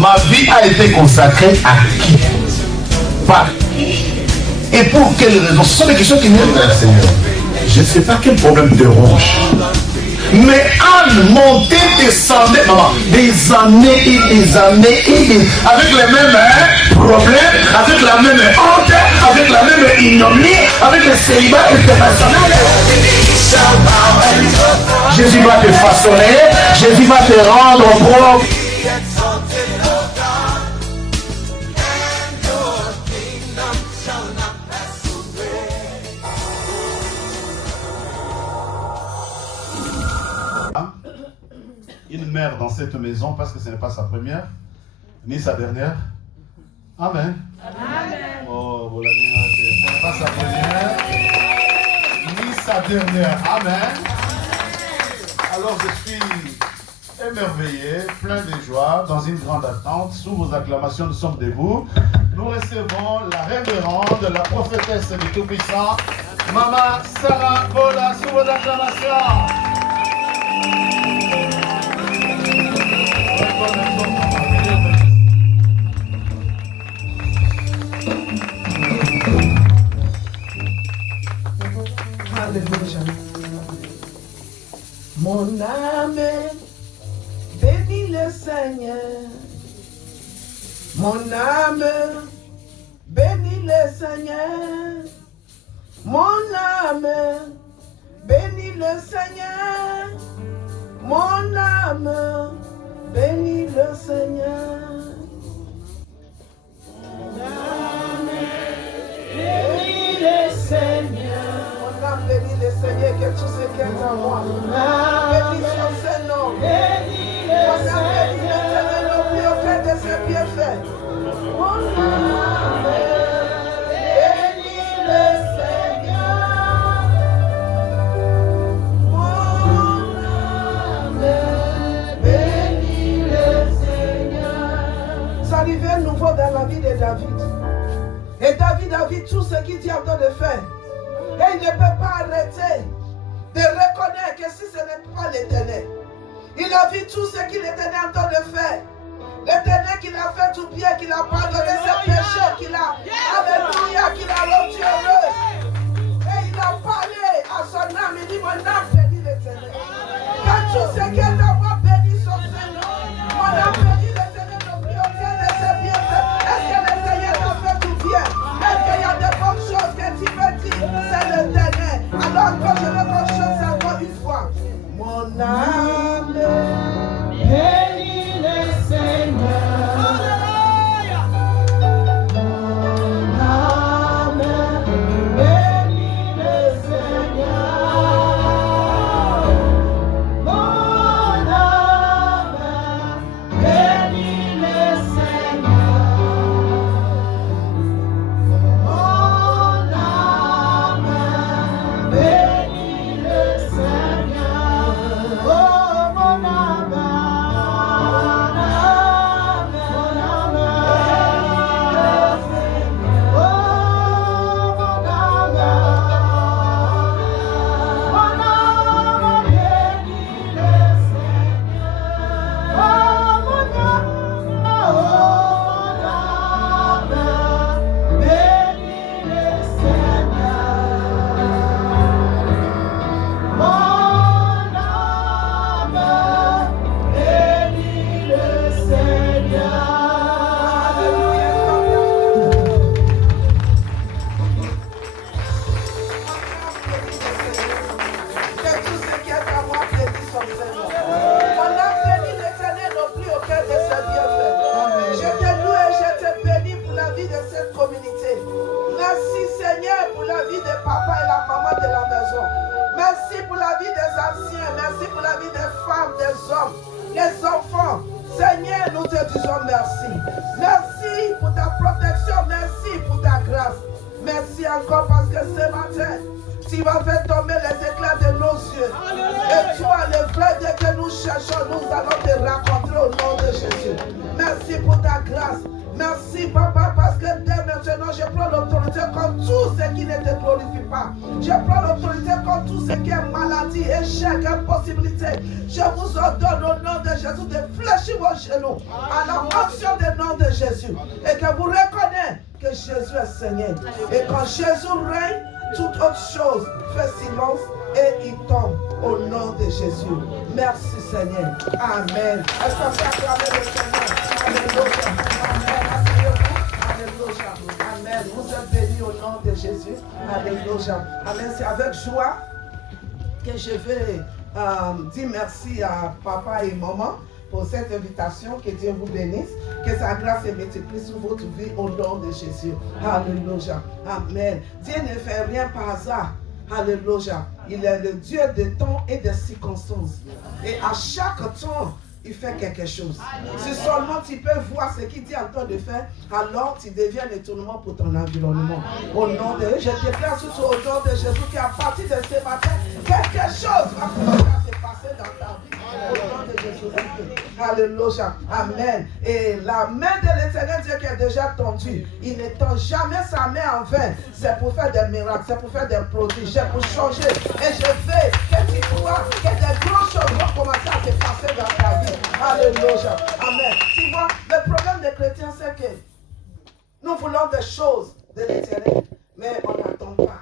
Ma vie a été consacrée à qui? Par qui? Et pour quelles raisons? Ce sont des questions qui viennent vers le Seigneur. Je ne sais pas quel problème te ronge. Mais Anne montait, descendait, maman, des années et des années et des... avec les mêmes problèmes, avec la même honte, avec la même ignominie, avec le célibat international. Jésus va te façonner, Jésus va te rendre propre. Une mère dans cette maison, parce que ce n'est pas sa première, ni sa dernière. Amen. Amen. Oh, vous l'avez noté. Ce n'est pas sa première, ni sa dernière. Amen. Alors je suis émerveillé, plein de joie, dans une grande attente. Sous vos acclamations, nous sommes debout. Nous recevons la révérende, la prophétesse du Tout-Puissant, Maman Sarah Bola, sous vos acclamations. Alléluia. Mon âme bénit le Seigneur. Mon âme bénit le Seigneur. Mon âme bénit le Seigneur. Mon âme bénit le Seigneur. Mon âme bénit le Seigneur. Mon âme bénit le Seigneur, que tout ce qui est en moi. Bénis son Saint-Nom. Mon âme bénit l'Éternel, n'oublie aucun de ses bienfaits. Mon âme bénit le Seigneur. Mon âme bénit le Seigneur. C'est arrivé nouveau dans la vie de David. Et David a vu tout ce qu'il dit en train de faire. Et il ne peut pas arrêter de reconnaître que si ce n'est pas l'Éternel. Il a vu tout ce qu'il était en train de faire. L'Éternel qu'il a fait tout bien, qu'il a pardonné ses péchés, qu'il a, alléluia, qu'il a rendu heureux. Et il a parlé à son âme, il dit, mon âme bénit l'Éternel. Quand tout ce qui est en moi bénit son Seigneur, mon âme bénit l'Éternel, n'oublie aucun de ses bienfaits. Est-ce que le Seigneur t'a fait tout bien? Est-ce qu'il y a des bonnes choses que tu me dis? C'est l'Éternel. Alors quand je veux qu'on chante encore une fois. Mon âme bénit le Seigneur. Alléluia. Mon âme bénit le Seigneur. Mon âme bénit le Seigneur. Mon âme bénit le Seigneur. Oh, mon âme, Je vous ordonne au nom de Jésus de fléchir vos genoux à la mention nom de Jésus. Et que vous reconnaissez que Jésus est Seigneur. Et quand Jésus règne, toute autre chose fait silence et il tombe au nom de Jésus. Merci Seigneur. Amen. Est-ce qu'on peut acclamer le Seigneur? Alléluia. Amen. Asseyez-vous. Alléluia. Amen. Vous êtes bénis au nom de Jésus. Alléluia. Amen. C'est avec joie que je vais dire merci à papa et maman pour cette invitation. Que Dieu vous bénisse. Que sa grâce se multiplie sur votre vie au nom de Jésus. Alléluia. Amen. Dieu ne fait rien par hasard. Alléluia. Il est le Dieu des temps et des circonstances. Et à chaque temps, il fait quelque chose. Si seulement tu peux voir ce qu'il dit en train de faire, alors tu deviens un étonnement pour ton environnement. Au nom de Jésus, je déclare tout au nom de Jésus qu'à partir de ce matin, quelque chose va commencer à se passer dans ta vie. Au nom de Jésus. Alléluia. Amen. Et la main de l'Éternel Dieu qui est déjà tendue, il ne tend jamais sa main en vain. C'est pour faire des miracles, c'est pour faire des prodiges, c'est pour changer. Et je veux que tu crois que des grandes choses vont commencer à se passer dans ta vie. Alléluia. Amen. Tu vois, le problème des chrétiens, c'est que nous voulons des choses de l'Éternel, mais on n'attend pas.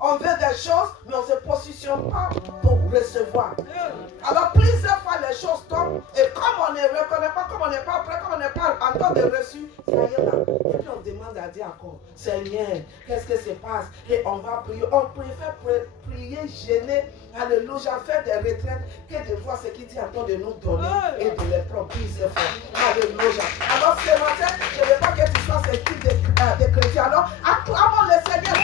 On veut des choses, mais on ne se positionne pas pour recevoir. Alors plusieurs fois les choses tombent, et comme on ne reconnaît pas, comme on n'est pas prêt, comme on n'est pas encore de reçu, ça y est là. Et puis on demande à Dieu encore, Seigneur, qu'est-ce que se passe? Et on va prier. On préfère prier, gêner, alléluia, faire des retraites, que de voir ce qu'il dit en train de nous donner et de les proposer. Alléluia. Alors ce matin, je ne veux pas que tu sois ce type de chrétien. Alors acclamons le Seigneur.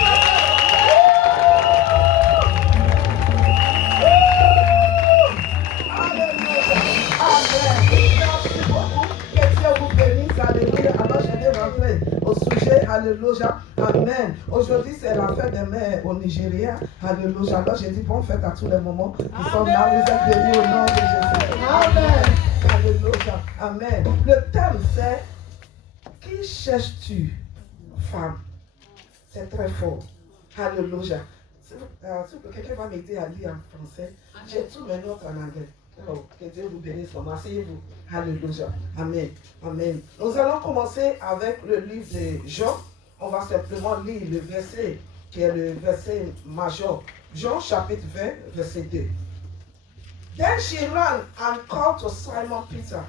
Merci beaucoup. Que Dieu vous bénisse. Alléluia. Alors je vais rentrer au sujet. Alléluia. Amen. Aujourd'hui c'est la fête des mères au Nigeria. Alléluia. Alors je dis bonne fête à tous les moments qui sont là. Vous êtes bénis au nom de Jésus. Amen. Alléluia. Amen. Le thème c'est qui cherches-tu, femme? C'est très fort. Alléluia. Quelqu'un va m'aider à lire en français. J'ai tout mes notes en anglais. Alors, que Dieu vous bénisse. Asseyez-vous. Alléluia. Amen. Amen. Nous allons commencer avec le livre de Jean. On va simplement lire le verset qui est le verset majeur. Jean chapitre 20, verset 2. Then she ran and called to Simon Peter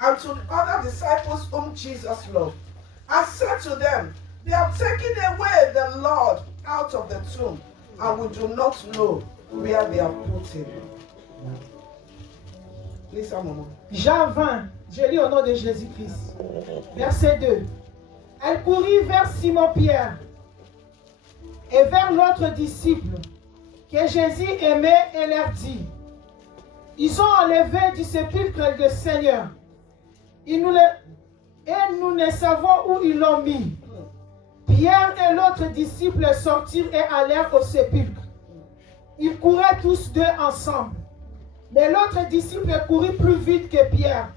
and to the other disciples whom Jesus loved, and said to them, they have taken away the Lord out of the tomb, and we do not know where they have put him. Lis ça, maman. Jean 20, je lis au nom de Jésus-Christ. Verset 2. Elle courut vers Simon-Pierre et vers l'autre disciple que Jésus aimait et leur dit, ils ont enlevé du sépulcre le Seigneur et nous ne savons où ils l'ont mis. Pierre et l'autre disciple sortirent et allèrent au sépulcre. Ils couraient tous deux ensemble. Mais l'autre disciple courut plus vite que Pierre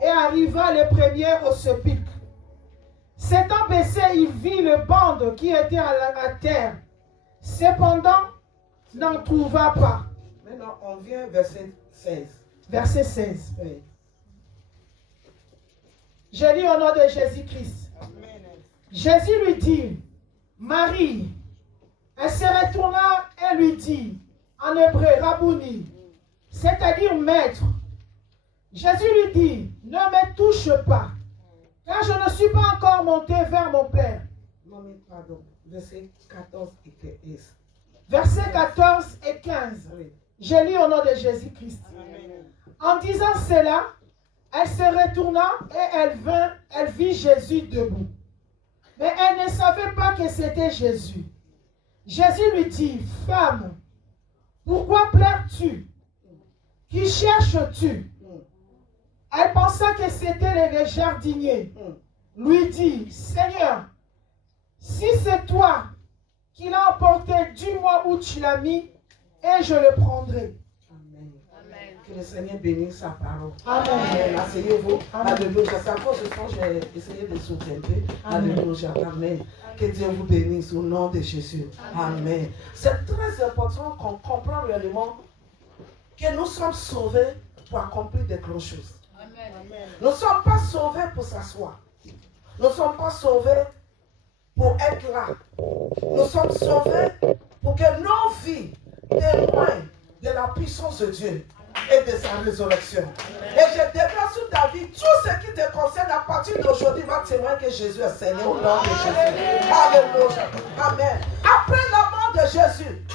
et arriva le premier au sépulcre. S'étant baissé, il vit le banc qui était à terre. Cependant, n'en trouva pas. Maintenant, on vient au verset 16. Verset 16. Oui. Je lis au nom de Jésus-Christ. Jésus lui dit, Marie. Elle se retourna et lui dit, en hébreu, Rabouni, c'est-à-dire maître. Jésus lui dit, ne me touche pas, car je ne suis pas encore monté vers mon Père. Non, mais pardon. Verset 14 et 15. Verset 14 et 15. Oui. Je lis au nom de Jésus-Christ. En disant cela, elle se retourna et elle vit Jésus debout. Mais elle ne savait pas que c'était Jésus. Jésus lui dit, femme, pourquoi pleures-tu? Qui cherches-tu? Elle pensa que c'était le jardinier. Lui dit, Seigneur, si c'est toi qui l'as emporté, dis-moi où tu l'as mis et je le prendrai. Amen. Amen. Que le Seigneur bénisse sa parole. Amen. Asseyez-vous. Alléluia. C'est encore ce soir, j'ai essayé de soutenir un peu. Alléluia. Amen. Que Dieu vous bénisse au nom de Jésus. Amen. C'est très important qu'on comprenne réellement que nous sommes sauvés pour accomplir des grandes choses. Amen. Nous ne sommes sauvés pour s'asseoir. Nous ne sommes pas sauvés pour être là. Nous sommes sauvés pour que nos vies témoignent de la puissance de Dieu et de sa résurrection. Et je déclare sur ta vie, tout ce qui te concerne à partir d'aujourd'hui va témoigner que Jésus est Seigneur au nom de Jésus. Alléluia. Amen. Après la mort de Jésus,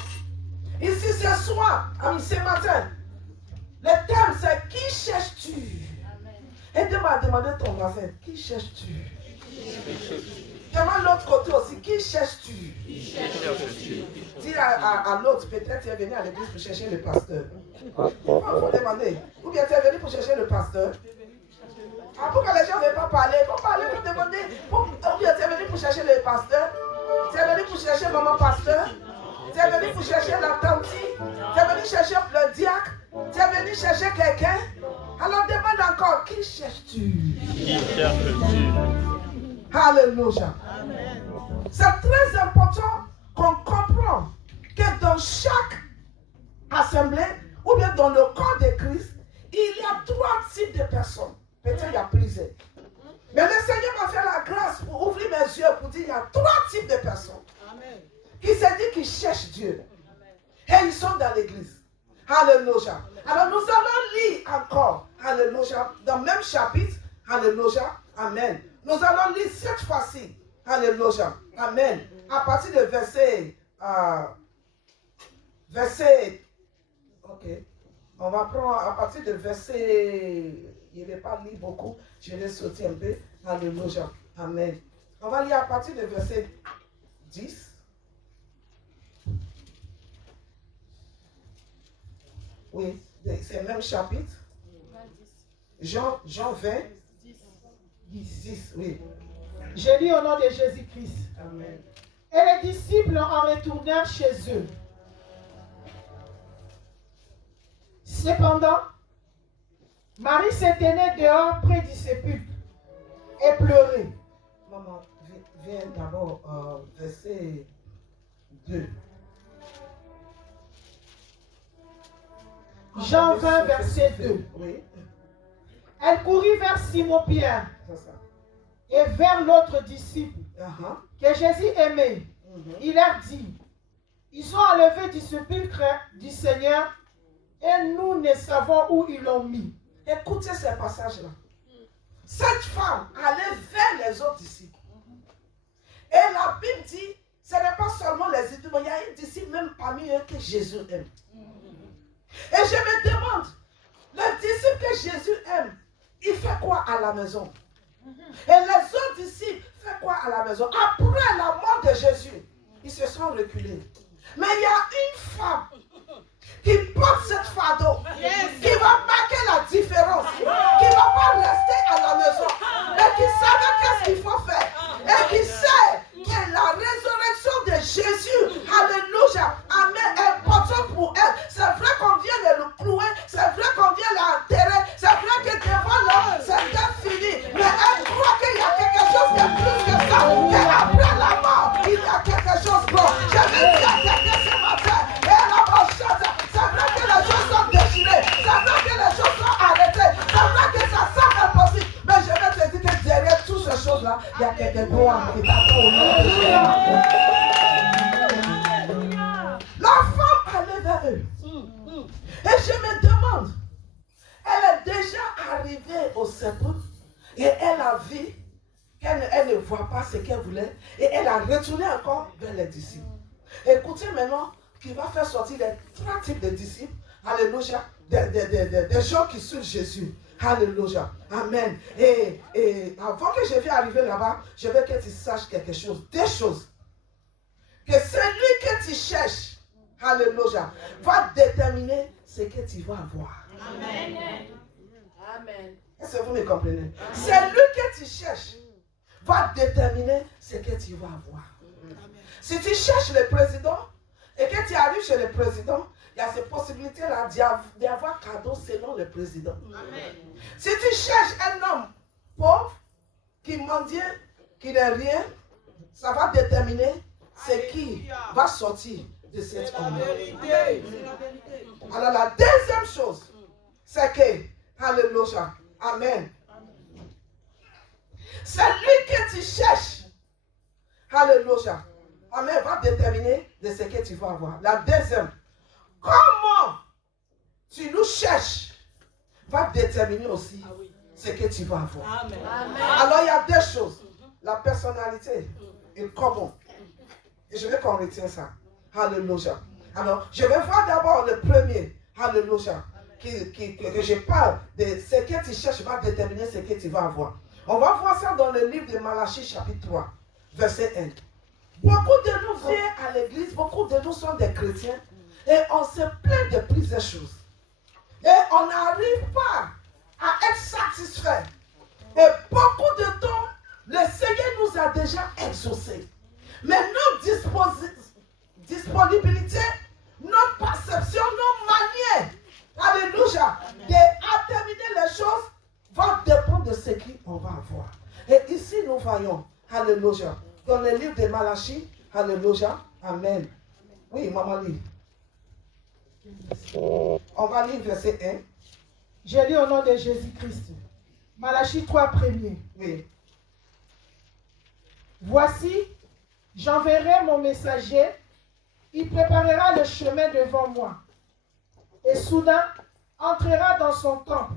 ici ce soir, ce matin, le thème c'est qui cherches-tu? Aide-moi à demander ton voisin, qui cherches-tu? Demande l'autre côté aussi, qui cherches-tu? Dis à l'autre, peut-être tu es venu à l'église pour chercher le pasteur. Il faut demander. Ou bien tu es venu pour chercher le pasteur. Ah, pour que les gens ne veulent pas parler, il faut parler, il faut demander. Ou bien tu es venu pour chercher le pasteur. Tu es venu pour chercher maman pasteur. Tu es venu pour chercher la tante. Tu es venu chercher le diacre. Tu es venu chercher quelqu'un. Alors demande encore, qui cherches-tu? Qui cherches-tu? Alléluia. C'est très important qu'on comprenne que dans chaque assemblée, ou bien dans le corps de Christ, il y a 3 types de personnes. Peut-être il y a plusieurs. Mais le Seigneur m'a fait la grâce pour ouvrir mes yeux pour dire qu'il y a 3 types de personnes. Qui se dit qu'ils cherchent Dieu. Et ils sont dans l'église. Alléluia. Alors nous allons lire encore. Alléluia. Dans le même chapitre. Alléluia. Amen. Nous allons lire cette fois-ci. Alléluia. Amen. À partir de verset. Ok. On va prendre à partir de verset. Je ne vais pas lire beaucoup. Je vais sauter un peu. Alléluia. Amen. On va lire à partir de verset 10. Oui, c'est le même chapitre. Jean 20. 10, oui. Je lis au nom de Jésus-Christ. Amen. Et les disciples en retournèrent chez eux. Cependant, Marie se tenait dehors près du sépulcre et pleurait. Maman, viens d'abord verset 2. Jean 20, verset 2. Oui, Elle courut vers Simon-Pierre c'est ça. et vers l'autre disciple que Jésus aimait. Il leur dit, ils ont enlevé du sépulcre du Seigneur et nous ne savons où ils l'ont mis. Écoutez ce passage-là. Cette femme allait vers les autres disciples. Et la Bible dit, ce n'est pas seulement les disciples, il y a une disciple même parmi eux que Jésus aime. Et je me demande, le disciple que Jésus aime, il fait quoi à la maison? Et les autres disciples font quoi à la maison? Après la mort de Jésus, ils se sont reculés. Mais il y a une femme qui porte cette fardeau, qui va marquer la différence, qui ne va pas rester à la maison, mais qui savait qu'est-ce qu'il faut faire. Et qui sait que la résurrection de Jésus, alléluia, amen, est importante pour elle. C'est vrai qu'on vient de le clouer, c'est vrai qu'on vient l'enterrer, c'est vrai que devant l'homme, c'est fini. Mais elle croit qu'il y a quelque chose de plus que ça, qu'après la mort, il y a quelque chose d'autre. Je vais dire à quelqu'un ce matin, et la chante, c'est vrai que les choses sont déchirées, c'est vrai que les choses sont arrêtées, c'est vrai que ça semble impossible, mais je vais te dire que derrière toutes ces choses-là, il y a quelque gloire qui t'attend au nom de Jésus. La femme allait vers eux. Et je me demande, elle est déjà arrivée au sépulcre et elle a vu qu'elle ne voit pas ce qu'elle voulait et elle a retourné encore vers les disciples. Écoutez maintenant, qui va faire sortir les 3 types de disciples, alléluia, des gens qui suivent Jésus. Alléluia. Amen. Et avant que je vienne arriver là-bas, je veux que tu saches quelque chose, des choses. Que celui que tu cherches, alléluia, va déterminer ce que tu vas avoir. Amen. Amen. Est-ce que vous me comprenez? Celui que tu cherches va déterminer ce que tu vas avoir. Si tu cherches le président et que tu arrives chez le président, il y a cette possibilité-là d'avoir cadeau selon le président. Amen. Si tu cherches un homme pauvre, qui mendie, qui n'est rien, ça va déterminer ce qui va sortir de cet homme. Alors la deuxième chose, c'est que, alléluia, amen. C'est lui que tu cherches. Alléluia. Amen. Va déterminer de ce que tu vas avoir. La deuxième. Comment tu nous cherches va déterminer aussi ce que tu vas avoir. Amen. Alors il y a deux choses. La personnalité et comment. Et je veux qu'on retienne ça. Alléluia. Alors, je vais voir d'abord le premier. Alléluia. Que je parle de ce que tu cherches va déterminer ce que tu vas avoir. On va voir ça dans le livre de Malachie chapitre 3, verset 1. Beaucoup de nous viennent à l'église, beaucoup de nous sont des chrétiens et on se plaint de plusieurs choses. Et on n'arrive pas à être satisfait. Et beaucoup de temps, le Seigneur nous a déjà exaucés. Mais notre disponibilité, notre perception, nos manières, alléluia, de terminer les choses va dépendre de ce qu'on va avoir. Et ici, nous voyons, alléluia, dans le livre de Malachie, alléluia, amen. Oui, maman lit. On va lire verset 1. Je lis au nom de Jésus-Christ. Malachie 3, 1er. Oui. Voici, j'enverrai mon messager, il préparera le chemin devant moi. Et soudain, entrera dans son temple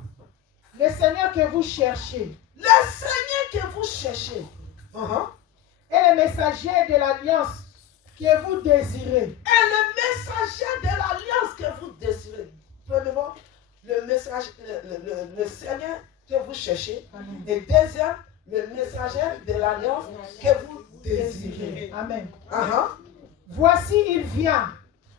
le Seigneur que vous cherchez. Le Seigneur que vous cherchez. Et le messager de l'alliance que vous désirez. Et le messager de l'alliance que vous désirez. Premièrement, le Seigneur que vous cherchez. Amen. Et deuxième, le messager de l'alliance que vous désirez. Amen. Voici il vient.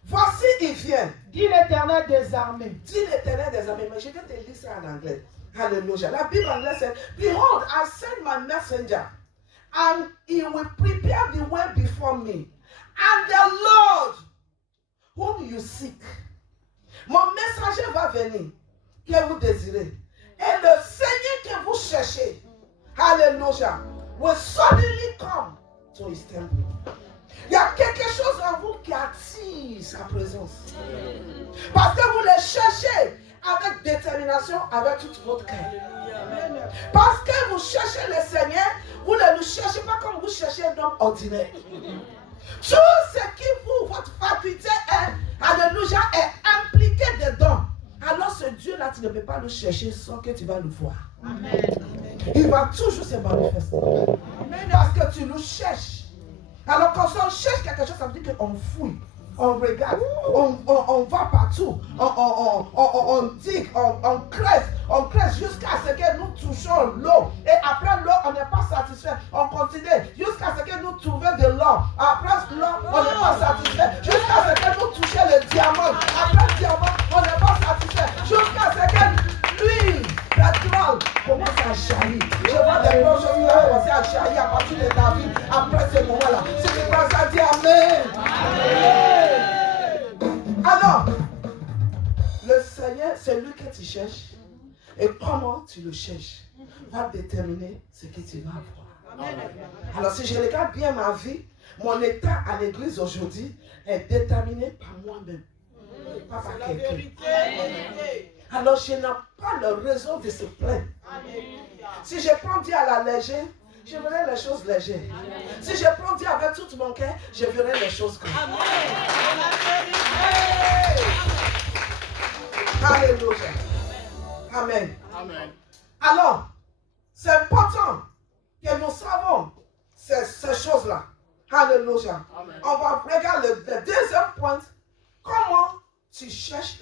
Voici il vient. Dit l'Éternel des armées. Dit l'Éternel des armées. Mais je vais te lire ça en anglais. Hallelujah. La Bible anglaise c'est, Behold, I send my messenger, and he will prepare the way before me. And the Lord, whom you seek. Mon messager va venir, que vous désirez. Et le Seigneur que vous cherchez, hallelujah, will suddenly come to his temple. Il y a quelque chose en vous qui attire sa présence. Parce que vous le cherchez avec détermination, avec toute votre cœur. Parce que vous cherchez le Seigneur, vous ne le cherchez pas comme vous cherchez un homme ordinaire. Tout ce qui vous, votre faculté est, alléluia, est impliqué dedans. Alors ce Dieu-là, tu ne peux pas le chercher sans que tu vas le voir. Amen. Il va toujours se manifester. Amen. Parce que tu le cherches. Alors quand on cherche quelque chose, ça veut dire qu'on fouille, on regarde, on va partout, on digue, on crève jusqu'à ce que nous touchons l'eau. Et après l'eau, on n'est pas satisfait. On continue jusqu'à ce que nous trouvions de l'or. Après l'or, on n'est pas satisfait. Jusqu'à ce que nous touchions le diamant. Après le diamant, on n'est pas satisfait. Jusqu'à ce que l'huile, pétrole, commence à jaillir. Je vois des choses qui vont commencer à jaillir à partir de David. Après ce moment-là, si tu penses à dire Amen. Alors, le Seigneur, c'est lui que tu cherches. Et comment tu le cherches va déterminer ce que tu vas avoir. Alors, si je regarde bien ma vie, mon état à l'église aujourd'hui est déterminé par moi-même. Pas par quelqu'un. Alors, je n'ai pas le raison de se plaindre. Si je prends Dieu à la légère, je verrai les choses légères. Si je prends Dieu avec tout mon cœur, je verrai les choses grandes. Alléluia. Amen. Amen. Alors, c'est important que nous savons ces choses-là. Alléluia. On va regarder le deuxième point. Comment tu cherches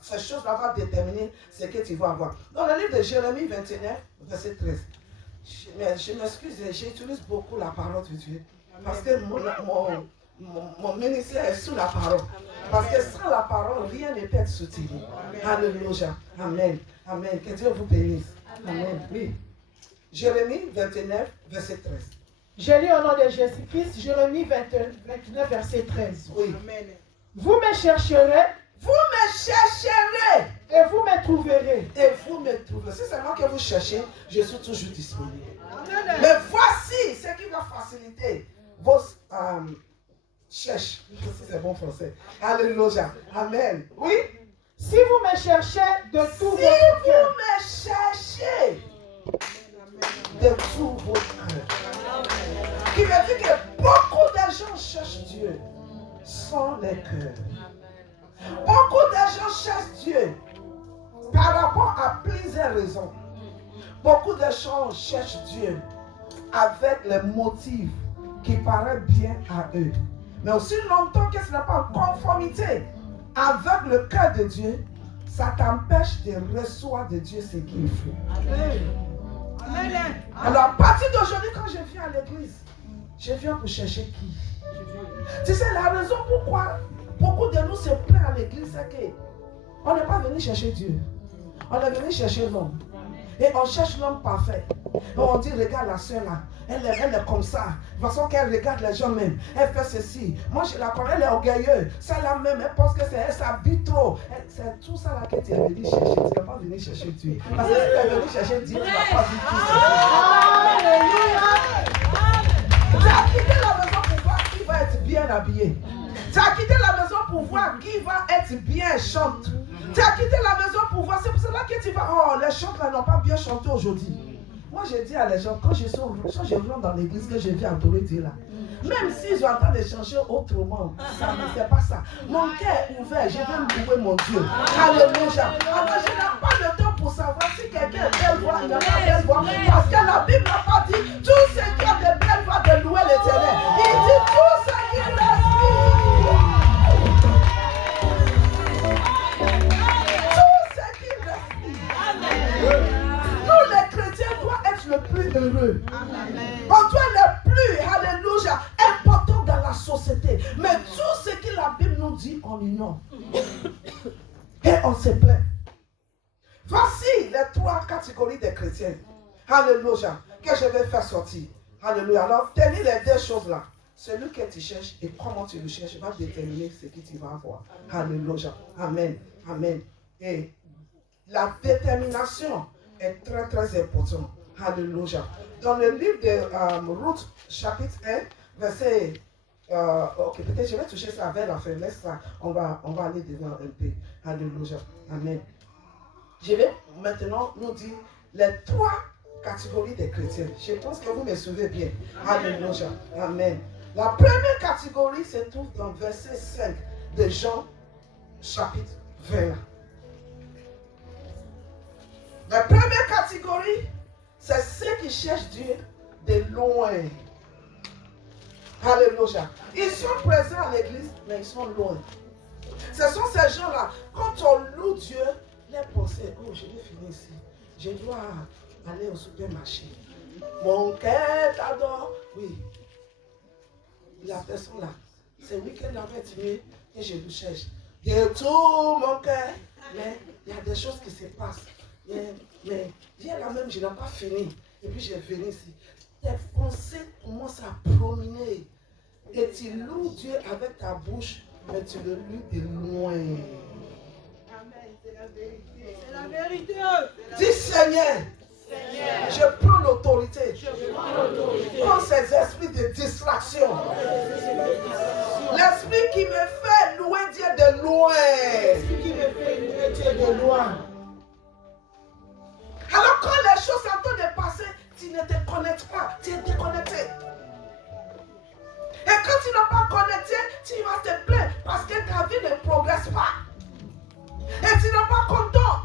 ces choses-là va déterminer ce que tu vas avoir. Dans le livre de Jérémie 29, verset 13. Je m'excuse, j'utilise beaucoup la parole de Dieu. Parce que mon ministère est sous la parole. Parce que sans la parole, rien ne peut être soutenu. Alléluia. Amen. Amen. Que Dieu vous bénisse. Amen. Oui. Jérémie 29, verset 13. Je lis au nom de Jésus-Christ, Jérémie 29, verset 13. Oui. Amen. Vous me chercherez. Vous me chercherez. Et vous me trouverez. Et vous me trouverez. Si c'est moi que vous cherchez, je suis toujours disponible. Amen. Mais voici ce qui va faciliter vos cherches. Si c'est bon français. Alléluia. Amen. Oui. Si vous me cherchez de tout votre cœur. Si vous me cherchez de tout votre cœur. Qui me dit que beaucoup de gens cherchent Dieu sans les cœurs. Beaucoup de gens cherchent Dieu par rapport à plusieurs raisons. Beaucoup de gens cherchent Dieu avec les motifs qui paraissent bien à eux. Mais aussi longtemps que ce n'est pas en conformité avec le cœur de Dieu, ça t'empêche de recevoir de Dieu ce qu'il faut. Amen. Alors à partir d'aujourd'hui, quand je viens à l'église, je viens pour chercher qui? Tu sais, la raison pourquoi beaucoup de nous se plaignent à l'église, c'est qu'on n'est pas venu chercher Dieu. On est venu chercher l'homme. Et on cherche l'homme parfait. Et on dit, regarde la soeur là. Elle est comme ça. De toute façon qu'elle regarde les gens même. Elle fait ceci. Moi je la connais, elle est orgueilleuse. Celle-là même, elle pense que c'est elle s'habille trop. C'est tout ça là que tu es venu chercher. Tu n'es pas venu chercher Dieu. Parce que si tu es venu chercher Dieu, tu n'as pas vu tout ça. Tu as quitté la maison pour voir qui va être bien habillé. Tu as quitté la maison pour voir qui va être bien chante. Tu as quitté la maison pour voir. C'est pour cela que tu vas. Oh, les chantes là n'ont pas bien chanté aujourd'hui. Moi, je dis à les gens, quand je rentre dans l'église, que je viens adorer Dieu là, même s'ils sont en train de changer autrement, ça ne fait pas ça. Mon cœur est ouvert, je vais louer mon Dieu. Alléluia. Alors, je n'ai pas le temps pour savoir si quelqu'un a belle voix, il n'a pas belle voix. Parce que la Bible n'a pas dit tout ce qui a de belles voix de louer l'Éternel. Il dit tout ce qui respire. Tout ce qui respire. Nous, les chrétiens, doivent être le plus heureux. On doit le plus, alléluia, important dans la société. Mais tout ce que la Bible nous dit, on ignore. Et on se plaint. Voici les trois catégories de chrétiens. Alléluia. Que je vais faire sortir. Alléluia. Alors, tenez les deux choses là. Celui que tu cherches et comment tu le cherches va déterminer ce que tu vas avoir. Alléluia. Amen. Amen. Et la détermination est très très importante. Alléluia. Dans le livre de Ruth, chapitre 1, verset... ok, peut-être je vais toucher ça vers la fin. Laisse ça. On va aller devant un peu. Alléluia. Amen. Je vais maintenant nous dire les trois catégories de chrétiens. Je pense que vous me suivez bien. Alléluia. Amen. La première catégorie se trouve dans verset 5 de Jean, chapitre 20. La première catégorie, c'est ceux qui cherchent Dieu de loin. Alléluia. Ils sont présents à l'église, mais ils sont loin. Ce sont ces gens-là, quand on loue Dieu, les pensées, oh, je vais finir ici. Je dois aller au supermarché. Mon cœur t'adore. Oui. La personne là, c'est week-end avec Dieu que je le cherche. De tout mon cœur. Mais il y a des choses qui se passent. Mais viens là même, je n'ai pas fini. Et puis je vais venir ici. Tes pensées commencent à prominer. Et tu loues Dieu avec ta bouche, mais tu le loues de loin. Amen, c'est la vérité. C'est la vérité. Dis Seigneur, je prends l'autorité contre ces esprits de distraction. L'esprit qui me fait louer Dieu de loin. L'esprit qui me fait louer Dieu de loin. Alors quand les choses sont en train de passer, tu ne te connectes pas, tu es déconnecté. Et quand tu n'es pas connecté, tu vas te plaindre parce que ta vie ne progresse pas. Et tu n'es pas content.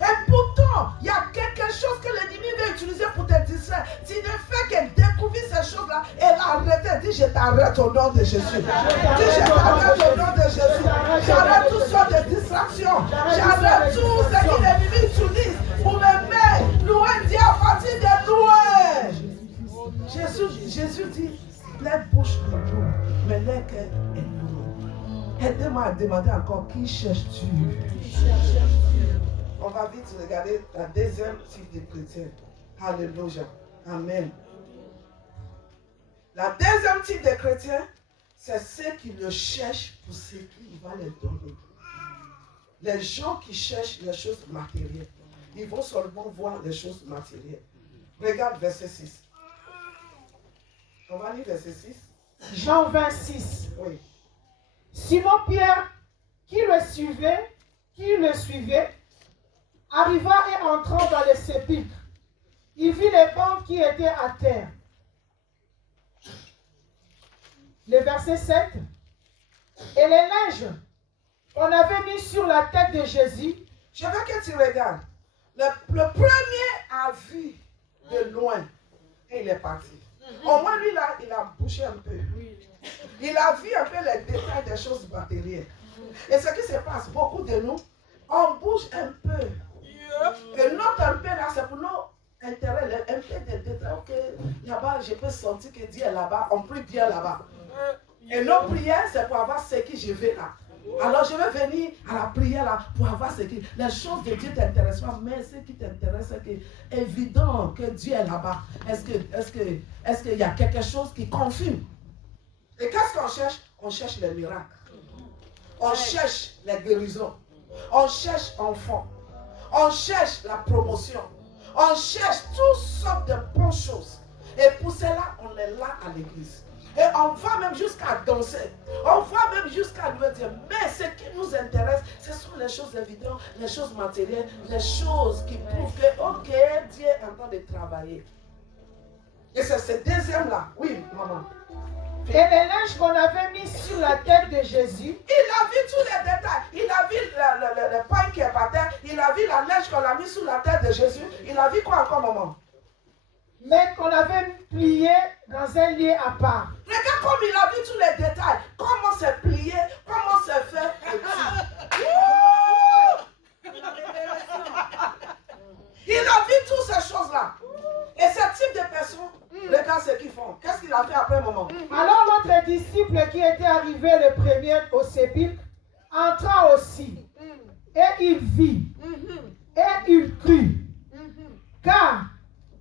Et pourtant, il y a quelque chose que l'ennemi veut utiliser pour te distraire. Tu ne fais que découvrir ces choses-là et l'arrêter. Dis, je t'arrête au nom de Jésus. Dis, je t'arrête au nom de Jésus. J'arrête toutes sortes de distractions. J'arrête tout ce que l'ennemi utilise pour me mettre loin Dieu à partir de loin. Jésus dit, les bouches me louent, mais les cœurs est loin. Aidez-moi à demander encore, qui cherche-tu? On va vite regarder la deuxième type de chrétien. Alléluia. Amen. La deuxième type de chrétien, c'est ceux qui le cherchent pour ce qu'il va les donner. Les gens qui cherchent les choses matérielles, ils vont seulement voir les choses matérielles. Regarde verset 6. On va lire verset 6. Jean 26. Oui. Simon-Pierre, qui le suivait, arriva et entrant dans le sépulcre, il vit les bancs qui étaient à terre. Le verset 7. Et les linges qu'on avait mis sur la tête de Jésus. Je veux que tu regardes. Le premier a vu de loin et il est parti. Au moins, lui, là, il a bougé un peu. Il a vu un peu les détails des choses matérielles. Et ce qui se passe, beaucoup de nous, on bouge un peu. Et notre un peu là, c'est pour nos intérêts, un peu de détails. Ok, là-bas, je peux sentir que Dieu est là-bas, on prie bien là-bas. Et nos prières, c'est pour avoir ce que je veux là. Alors je vais venir à la prière là pour avoir ce qui... Les choses de Dieu ne t'intéressent pas, mais ce qui t'intéresse, c'est que évident que Dieu est là-bas. Est-ce qu'il y a quelque chose qui confirme? Et qu'est-ce qu'on cherche? On cherche les miracles. On cherche les guérisons. On cherche enfants. On cherche la promotion. On cherche toutes sortes de bonnes choses. Et pour cela, on est là à l'église. Et on va même jusqu'à danser. On va même jusqu'à lui dire, mais ce qui nous intéresse, ce sont les choses évidentes, les choses matérielles, les choses qui prouvent que, ok, Dieu est en train de travailler. Et c'est ce deuxième-là. Oui, maman. Et les linges qu'on avait mis sur la tête de Jésus. Il a vu tous les détails. Il a vu le pain qui est par terre. Il a vu la neige qu'on a mis sur la tête de Jésus. Il a vu quoi encore, maman? Mais qu'on avait plié dans un lieu à part. Regarde comme il a vu tous les détails. Comment c'est plié, comment c'est fait. Il a vu toutes ces choses-là. Et ce type de personnes, regarde ce qu'ils font. Qu'est-ce qu'il a fait après, maman? Alors l'autre disciple qui était arrivé le premier au sépulcre entra aussi. Et il vit. Et il crut. Car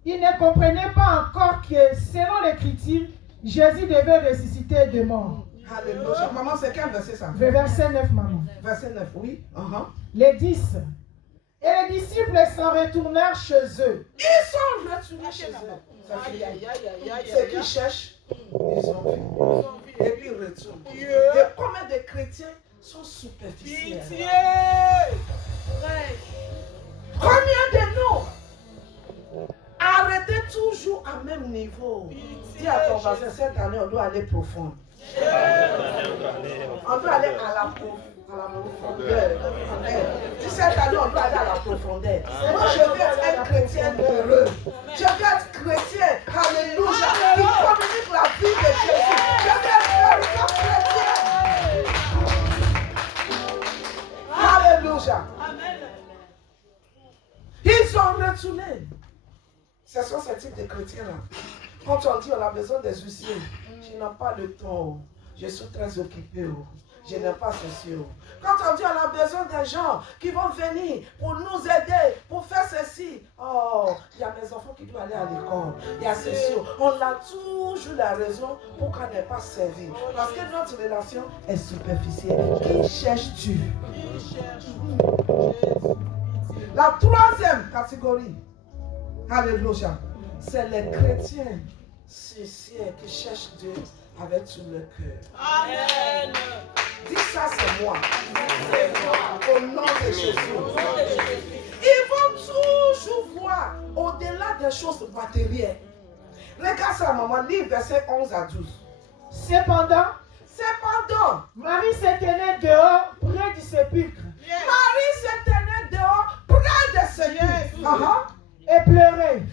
il ne comprenait pas encore que, selon l'Écriture, Jésus devait ressusciter des morts. Alléluia. Maman, c'est quel verset ça? Le verset 9, maman. Verset 9, oui. Les 10. Et les disciples s'en retournèrent chez eux. Ils sont retournés chez eux. Ceux qui cherchent, ils ont vu. Et puis ils retournent. Et combien de chrétiens sont superficiels? Combien de nous arrêtez toujours à même niveau? Dis à ton voisin, cette année on doit aller profond. On doit aller à la profondeur. Dis cette année on doit aller à la profondeur. Moi je veux être un chrétien heureux. Je veux être chrétien, alléluia, qui communique la vie de Jésus. Je veux être véritable chrétien. Alléluia. Ils sont retournés. Ce sont ces types de chrétiens-là. Quand on dit on a besoin des huissiers, je n'ai pas le temps. Je suis très occupé. Je n'ai pas ceci. Quand on dit on a besoin des gens qui vont venir pour nous aider, pour faire ceci. Oh, il y a mes enfants qui doivent aller à l'école. Il y a ceci. On a toujours la raison pour qu'on n'ait pas servi. Parce que notre relation est superficielle. Qui cherches-tu? La troisième catégorie. Alléluia. C'est les chrétiens sincères qui cherchent Dieu avec tout le cœur. Amen. Dis ça, c'est moi. Au nom de Jésus. Ils vont toujours voir au-delà des choses matérielles. Regarde ça, maman. Lis verset 11 à 12. Cependant, Marie se tenait dehors près du sépulcre. se tenait dehors près du sépulcre. Et pleurait.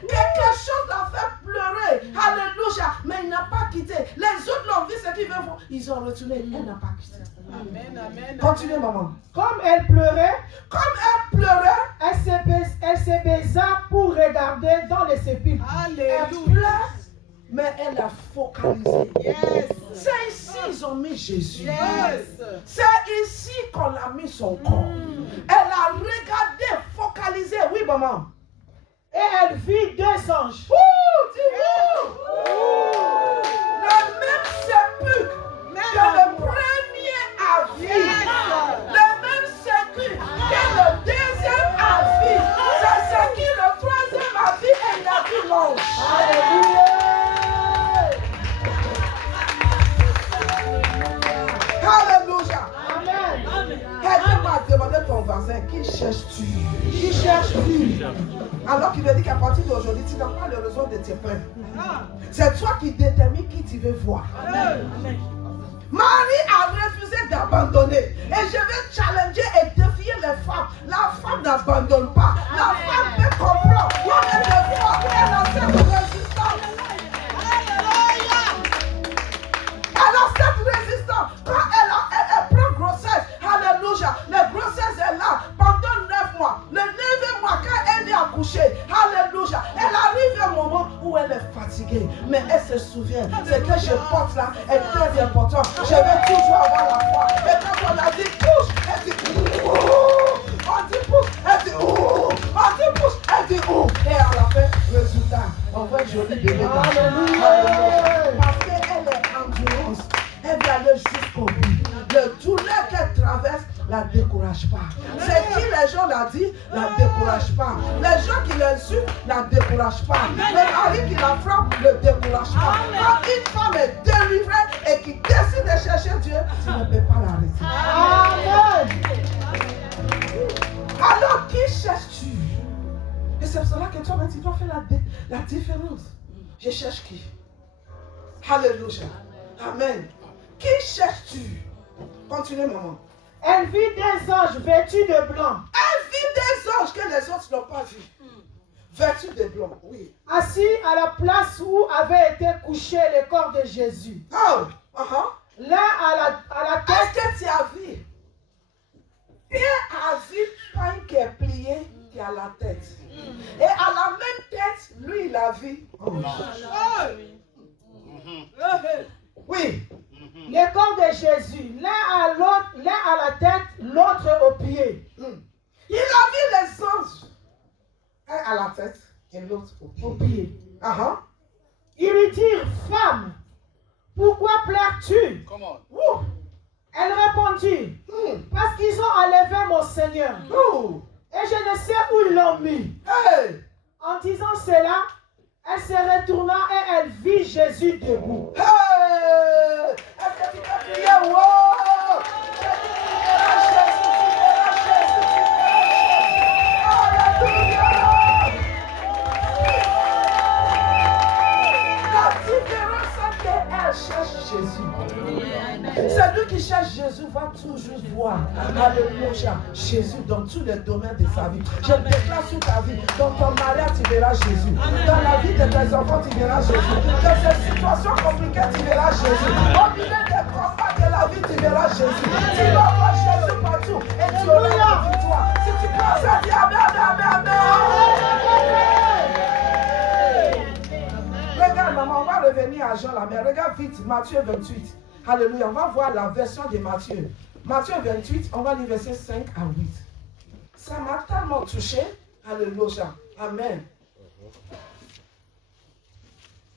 Quelque chose l'a fait pleurer. Alléluia. Mais il n'a pas quitté. Les autres l'ont vu ce qu'ils veulent voir. Ils ont retourné. Elle n'a pas quitté. Amen. Continuez, maman. Comme elle pleurait, elle se baisa pour regarder dans le sépulcre. Elle pleure, mais elle a focalisé. C'est ici ils ont mis Jésus. C'est ici qu'on a mis son corps. Elle a regardé, focalisé. Oui, maman. Et elle vit deux anges. Le même sépulcre que le premier a vu. Le même sépulcre que le deuxième a vu. C'est ce qui le troisième a vu et il a vu l'ange. Alléluia. Amen. Quelqu'un m'a demandé ton voisin, qui cherches-tu? Qui cherches-tu? Alors qu'il lui dit qu'à partir d'aujourd'hui, tu n'as pas le besoin de te plaindre. C'est toi qui détermines qui tu veux voir. Marie a refusé d'abandonner. Et je vais challenger et défier les femmes. La femme n'abandonne pas. La femme peut comprendre. On est le fois où elle a cette résistance. Elle a cette résistance. Quand elle prend grossesse, alléluia, la grossesse est là pendant 9 mois. Le 9e mois, quand elle vient accoucher, alléluia, elle arrive à un moment où elle est fatiguée. Mais elle se souvient, ce que je porte là est très important. Je vais toujours avoir la foi. Et quand on a dit pousse, elle dit ouh. On dit pousse, elle dit ouh. On dit pousse, elle dit ouh. Et à la fin, résultat, on voit un joli bébé. Alléluia. Parce qu'elle est endurance. Elle va aller jusqu'au bout. Le douleur qu'elle traverse ne la décourage pas. C'est qui les gens l'ont dit, ne la décourage pas. Les gens qui l'insultent ne la décourage pas. Le mari qui la frappe ne décourage pas. Quand une femme est délivrée et qui décide de chercher Dieu, tu ne peux pas l'arrêter. Amen. Alors qui cherches-tu? Et c'est pour cela que toi-même tu dois faire la différence. Je cherche qui? Alléluia. Amen. Qui cherches-tu? Continuez, maman. Elle vit des anges vêtus de blanc. Elle vit des anges que les autres n'ont pas vus. Vêtus de blanc, oui. Assis à la place où avait été couché le corps de Jésus. Oh, Là, à la tête. Est-ce que tu as vu? Pierre a vu pas qui est plié qui a la tête. Et à la même tête, lui, il a vu. Oui. Le corps de Jésus, l'un à la tête, l'autre aux pieds. Il a vu les anges. Un à la tête et l'autre aux pieds. Ils lui dirent, femme, pourquoi pleures-tu? Elle répondit, parce qu'ils ont enlevé mon Seigneur. Et je ne sais où ils l'ont mis. En disant cela, elle se retourna et elle vit Jésus debout. Est-ce que tu peux crier, wow? La différence, c'est qu'elle cherche Jésus. Celui qui cherche Jésus va toujours voir, alléluia, Jésus dans tous les domaines de sa vie. Je le déclare sur ta vie. Dans ton mariage, tu verras Jésus. Dans la vie de tes enfants, tu verras Jésus. Dans ces situations compliquées, tu verras Jésus. Au milieu des combats de la vie, tu verras Jésus. Tu vas voir Jésus partout et tu auras la victoire. Si tu penses à dire amen, amen, amen. Regarde, maman, on va revenir à Jean là, mais regarde vite, Matthieu 28. Alléluia, on va voir la version de Matthieu. Matthieu 28, on va lire verset 5 à 8. Ça m'a tellement touché. Alléluia. Amen.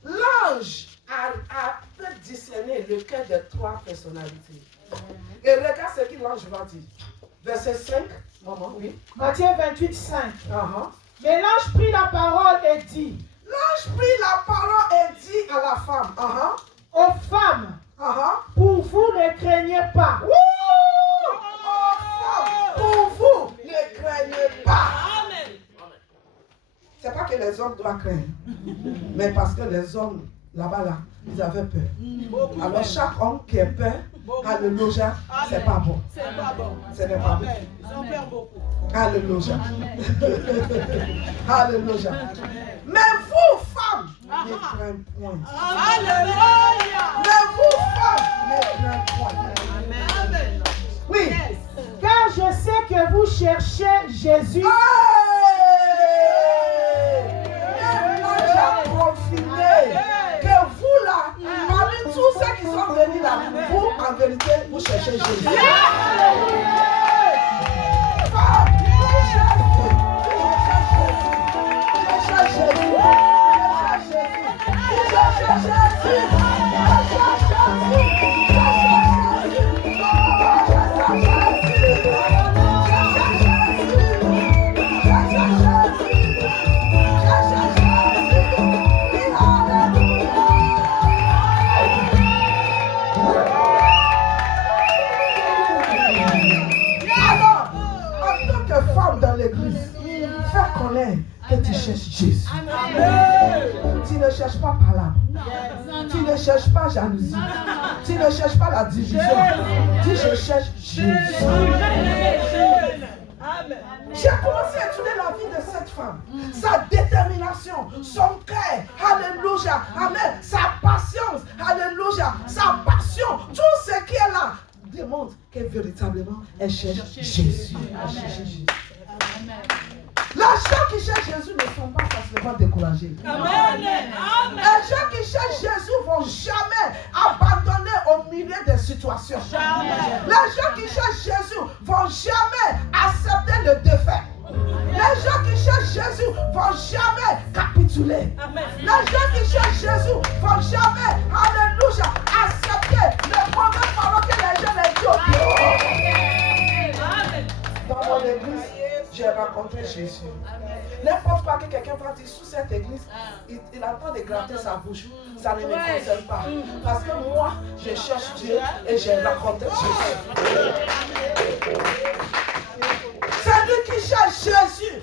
L'ange a peut discerner le cœur de 3 personnalités. Et regarde ce que l'ange va dire. Verset 5, maman, oui. Matthieu 28, 5. Mais l'ange prit la parole et dit. L'ange prit la parole et dit à la femme. Aux femmes. Pour vous ne craignez pas. Pour vous ne craignez pas. C'est pas que les hommes doivent craindre, mais parce que les hommes là-bas, ils avaient peur. Alors chaque homme qui a peur, alléluia, c'est pas bon. Ce n'est pas bon. Ils ont peur beaucoup. Alléluia. Alléluia. Mais vous, femmes, ne craignez point. Alléluia. Mais vous, femmes, ne craignez point. Amen. Oui. Car je sais que vous cherchez Jésus. J'ai confirmé que vous là, parmi tous ceux qui sont venus là, vous en vérité, vous cherchez Jésus. que tu cherches Jésus. Tu ne cherches pas par là. Tu ne cherches pas jalousie. Tu ne cherches pas la division. Tu je cherche Jésus. J'ai commencé à étudier la vie de cette femme. Sa détermination, son cœur. Alléluia. Amen. Sa patience. Alléluia. Sa passion. Tout ce qui est là démontre que véritablement elle cherche Jésus. Elle cherche Jésus. Les gens qui cherchent Jésus ne sont pas facilement découragés. Amen. Les gens qui cherchent Jésus ne vont jamais abandonner au milieu des situations. Jamais. Les gens qui cherchent Jésus ne vont jamais accepter le défait. Les gens qui cherchent Jésus ne vont jamais capituler. Amen. Les gens qui cherchent Jésus ne vont jamais, alléluia, accepter le mauvais parole que les gens les disent. Dans mon église, j'ai rencontré Jésus. N'importe quoi que quelqu'un va dire sous cette église, il attend de gratter sa bouche. Ça ne me concerne pas. Parce que moi, je cherche Dieu et j'ai rencontré Jésus. Celui qui cherche Jésus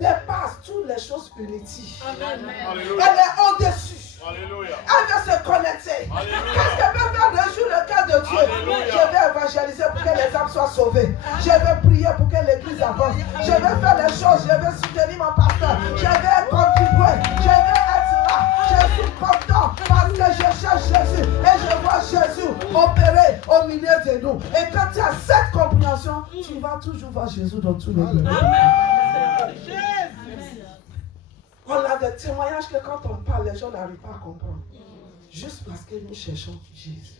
dépasse toutes les choses inutiles. Elle est au-dessus. Alléluia. Elle veut se connecter. Qu'est-ce qu'elle veut faire de jour le cœur de Dieu? Alléluia. Je vais évangéliser pour que les âmes soient sauvées. Je vais prier pour que l'église avance. Je vais faire les choses. Je vais soutenir mon pasteur. Je vais contribuer. Je vais être là. Je suis content parce que je cherche Jésus et je vois Jésus opérer au milieu de nous. Et quand tu as cette compréhension, tu vas toujours voir Jésus dans tous les lieux. On a des témoignages que quand on parle, les gens n'arrivent pas à comprendre. Juste parce que nous cherchons Jésus.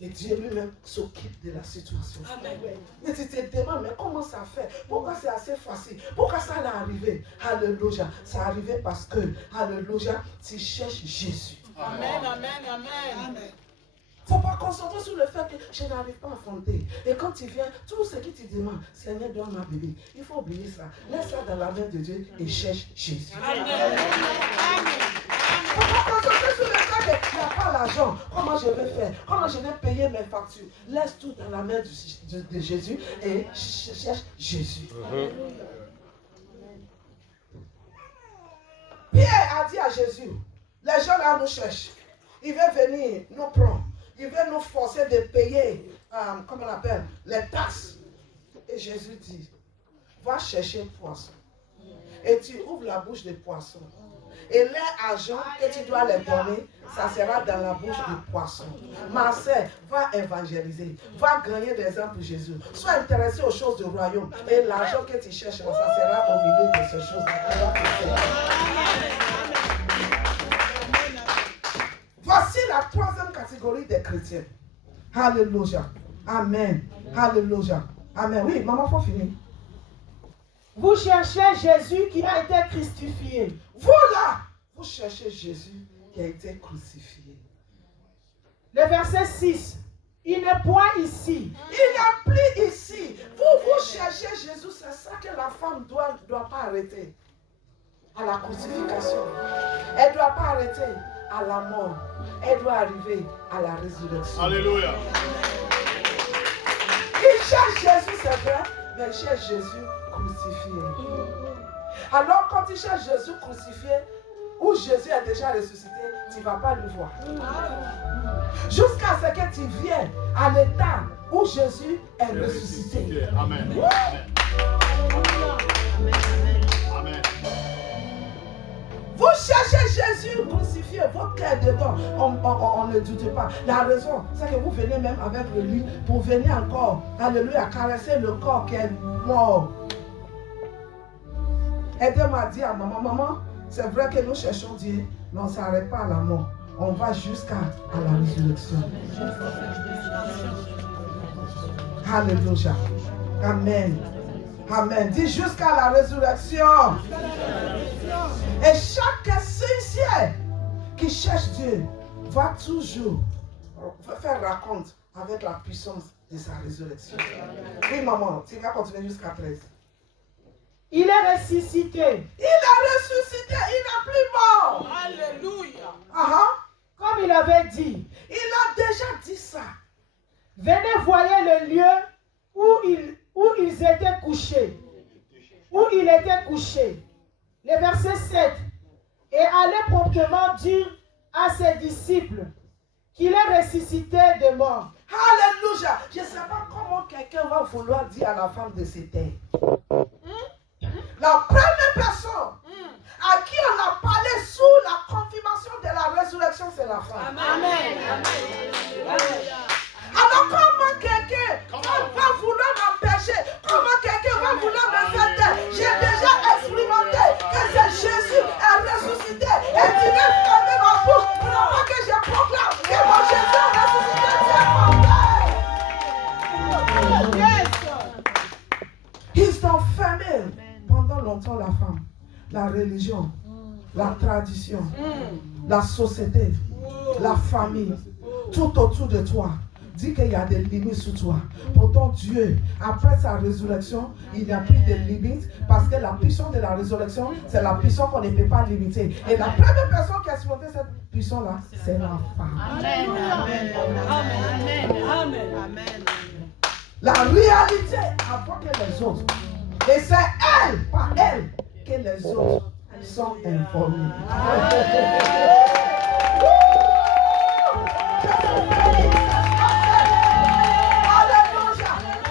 Et Dieu lui-même s'occupe de la situation. Amen. Mais tu te demandes, mais comment ça fait? Pourquoi c'est assez facile? Pourquoi ça l'est arrivé? Alléluia. Ça arrivé parce que, alléluia, tu cherches Jésus. Amen, amen, amen. Il ne faut pas concentrer sur le fait que je n'arrive pas à affronter. Et quand tu viens, tout ce qui te demande, Seigneur, donne ma bébé. Il faut oublier ça. Laisse ça dans la main de Dieu et cherche Jésus. Amen. Il ne faut pas concentrer sur le fait qu'il n'y a pas l'argent. Comment je vais faire? Comment je vais payer mes factures? Laisse tout dans la main de Jésus et cherche Jésus. Pierre a dit à Jésus, les gens là nous cherchent. Ils veulent venir nous prendre. Il veut nous forcer de payer, comment on appelle, les taxes. Et Jésus dit, va chercher le poisson. Et tu ouvres la bouche des poissons. Et l'argent que tu dois leur donner, ça sera dans la bouche des poissons. Ma sœur, va évangéliser. Va gagner des âmes pour Jésus. Sois intéressé aux choses du royaume. Et l'argent que tu cherches, ça sera au milieu de ces choses-là. Voici la troisième catégorie des chrétiens. Alléluia. Amen. Alléluia. Amen. Oui, maman, il faut finir. Vous cherchez Jésus qui a été crucifié. Vous là, vous cherchez Jésus qui a été crucifié. Le verset 6. Il n'est point ici. Il n'est plus ici. Vous cherchez Jésus, c'est ça que la femme ne doit pas arrêter. À la crucifixion. Elle ne doit pas arrêter à la mort. Elle doit arriver à la résurrection. Alléluia. Il cherche Jésus, c'est vrai, mais il cherche Jésus crucifié. Alors quand il cherche Jésus crucifié, où Jésus est déjà ressuscité, tu ne vas pas le voir. Jusqu'à ce que tu viennes à l'état où Jésus est ressuscité. Amen. Amen. Vous cherchez Jésus crucifié, votre cœur dedans, on ne doute pas. La raison, c'est que vous venez même avec le lit pour venir encore, alléluia, caresser le corps qui est mort. Aidez-moi à dire à maman, maman, c'est vrai que nous cherchons Dieu, mais on ne s'arrête pas à la mort. On va jusqu'à la résurrection. Alléluia. Amen. Amen. Dis jusqu'à la résurrection. Et chaque sincère qui cherche Dieu va toujours faire raconte avec la puissance de sa résurrection. Oui, maman, tu vas continuer jusqu'à 13. Il est ressuscité. Il est ressuscité, il n'est plus mort. Alléluia. Comme il avait dit. Il a déjà dit ça. Venez voyez le lieu où ils étaient couchés. Où il était couché. Le verset 7. Et allait promptement dire à ses disciples qu'il est ressuscité de mort. Alléluia. Je ne sais pas comment quelqu'un va vouloir dire à la femme de se taire. La première personne à qui on a parlé sous la confirmation de la résurrection, c'est la femme. Amen. Alors comment quelqu'un va vouloir m'empêcher? Comment quelqu'un va vouloir me faire taire? J'ai déjà expérimenté que c'est Jésus est ressuscité. Et tu veux fermer ma bouche pour ne pas que je proclame que mon Jésus est ressuscité. Ils ont fermé pendant longtemps la femme, la religion, la tradition, la société, la famille, tout autour de toi. Dit qu'il y a des limites sous toi. Pourtant Dieu, après sa résurrection, il n'y a plus de limites parce que la puissance de la résurrection, c'est la puissance qu'on ne peut pas limiter. Et la première personne qui a expérimenté cette puissance-là, c'est la femme. Amen. La réalité avant que les autres. Et c'est elle, pas elle, que les autres sont informés. Alléluia.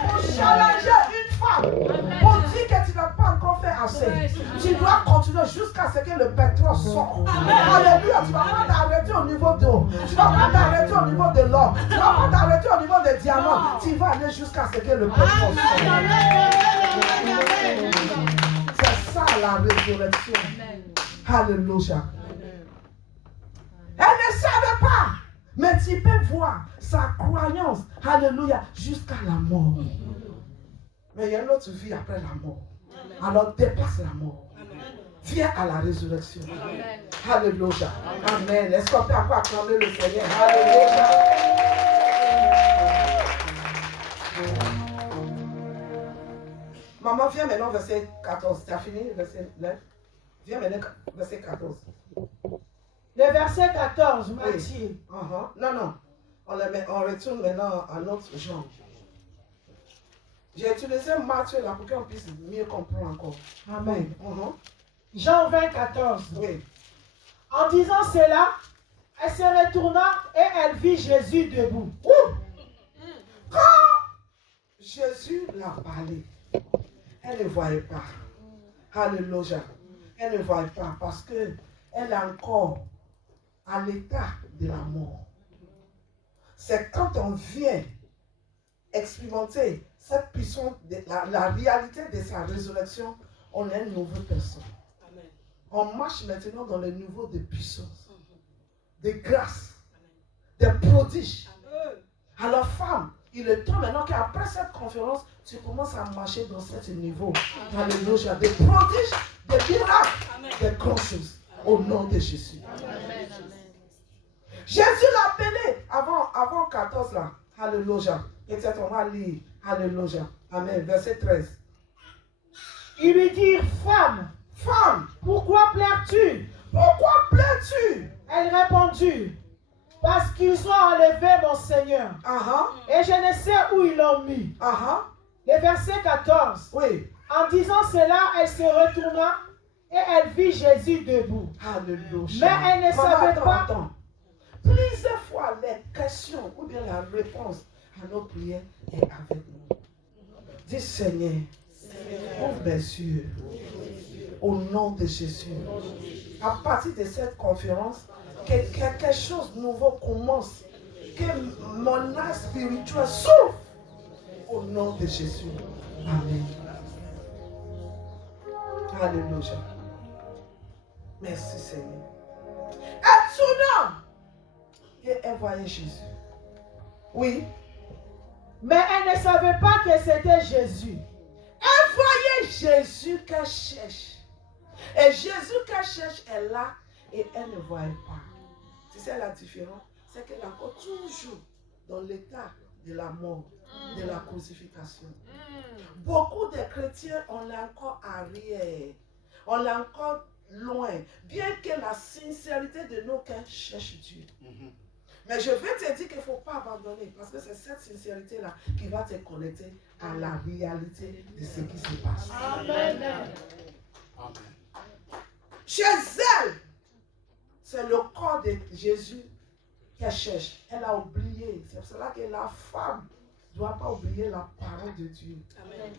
Pour challenger une femme, pour dire que tu n'as pas encore fait assez, tu dois continuer jusqu'à ce que le pétrole sorte. Alléluia. Tu ne vas pas t'arrêter au niveau d'eau. Tu ne vas pas t'arrêter au niveau de l'or. Tu ne vas pas t'arrêter au niveau des diamants. Tu vas aller jusqu'à ce que le pétrole sorte. C'est ça la résurrection. Alléluia. Elle ne savait pas. Mais tu peux voir sa croyance. Alléluia. Jusqu'à la mort. Mais il y a une autre vie après la mort. Alors dépasse la mort. Viens à la résurrection. Alléluia. Amen. Est-ce qu'on peut encore acclamer le Seigneur? Alléluia. Maman, viens maintenant, verset 14. Tu as fini, verset 9? Viens maintenant, verset 14. Le verset 14, Matthieu. Oui. Non. On retourne maintenant à notre Jean. J'ai utilisé Matthieu là pour qu'on puisse mieux comprendre encore. Amen. Oui. Jean 20, 14. Oui. En disant cela, elle se retourna et elle vit Jésus debout. Quand Jésus l'a parlé, elle ne voyait pas. Alléluia. Elle ne voyait pas parce qu'elle est encore à l'état de la mort. C'est quand on vient expérimenter cette puissance, la réalité de sa résurrection, on est une nouvelle personne. Amen. On marche maintenant dans le niveau de puissance, de grâce, de prodiges. Alors femme, il est temps maintenant qu'après cette conférence, tu commences à marcher dans ce niveau. Alléluia. Des prodiges, des miracles, des grandes choses. Au nom de Jésus. Amen. Jésus l'a appelé avant 14 là. Alléluia. Et peut-être on va lire. Alléluia. Amen. Verset 13. Ils lui dirent, femme, pourquoi pleures-tu? Pourquoi pleures-tu? Elle répondit, parce qu'ils ont enlevé mon Seigneur. Et je ne sais où ils l'ont mis. Le verset 14. Oui. En disant cela, elle se retourna et elle vit Jésus debout. Alléluia. Mais elle ne savait pas. Attends. Plusieurs fois, les questions ou bien la réponse à nos prières est avec nous. Dis Seigneur, ouvre mes yeux au nom de Jésus. À partir de cette conférence, que quelque chose de nouveau commence. Que mon âme spirituelle s'ouvre au nom de Jésus. Amen. Alléluia. Merci Seigneur. Et soudain, et elle voyait Jésus. Oui. Mais elle ne savait pas que c'était Jésus. Elle voyait Jésus qu'elle cherche. Et Jésus qu'elle cherche est là et elle ne voyait pas. Tu sais la différence? C'est qu'elle est encore toujours dans l'état de la mort, de la crucifixion. Beaucoup de chrétiens, on l'a encore arrière. On l'a encore loin. Bien que la sincérité de nos cœurs cherche Dieu. Mais je vais te dire qu'il ne faut pas abandonner. Parce que c'est cette sincérité-là qui va te connecter à la réalité de ce qui se passe. Amen. Amen. Chez elle, c'est le corps de Jésus qu'elle cherche. Elle a oublié. C'est pour cela que la femme ne doit pas oublier la parole de Dieu.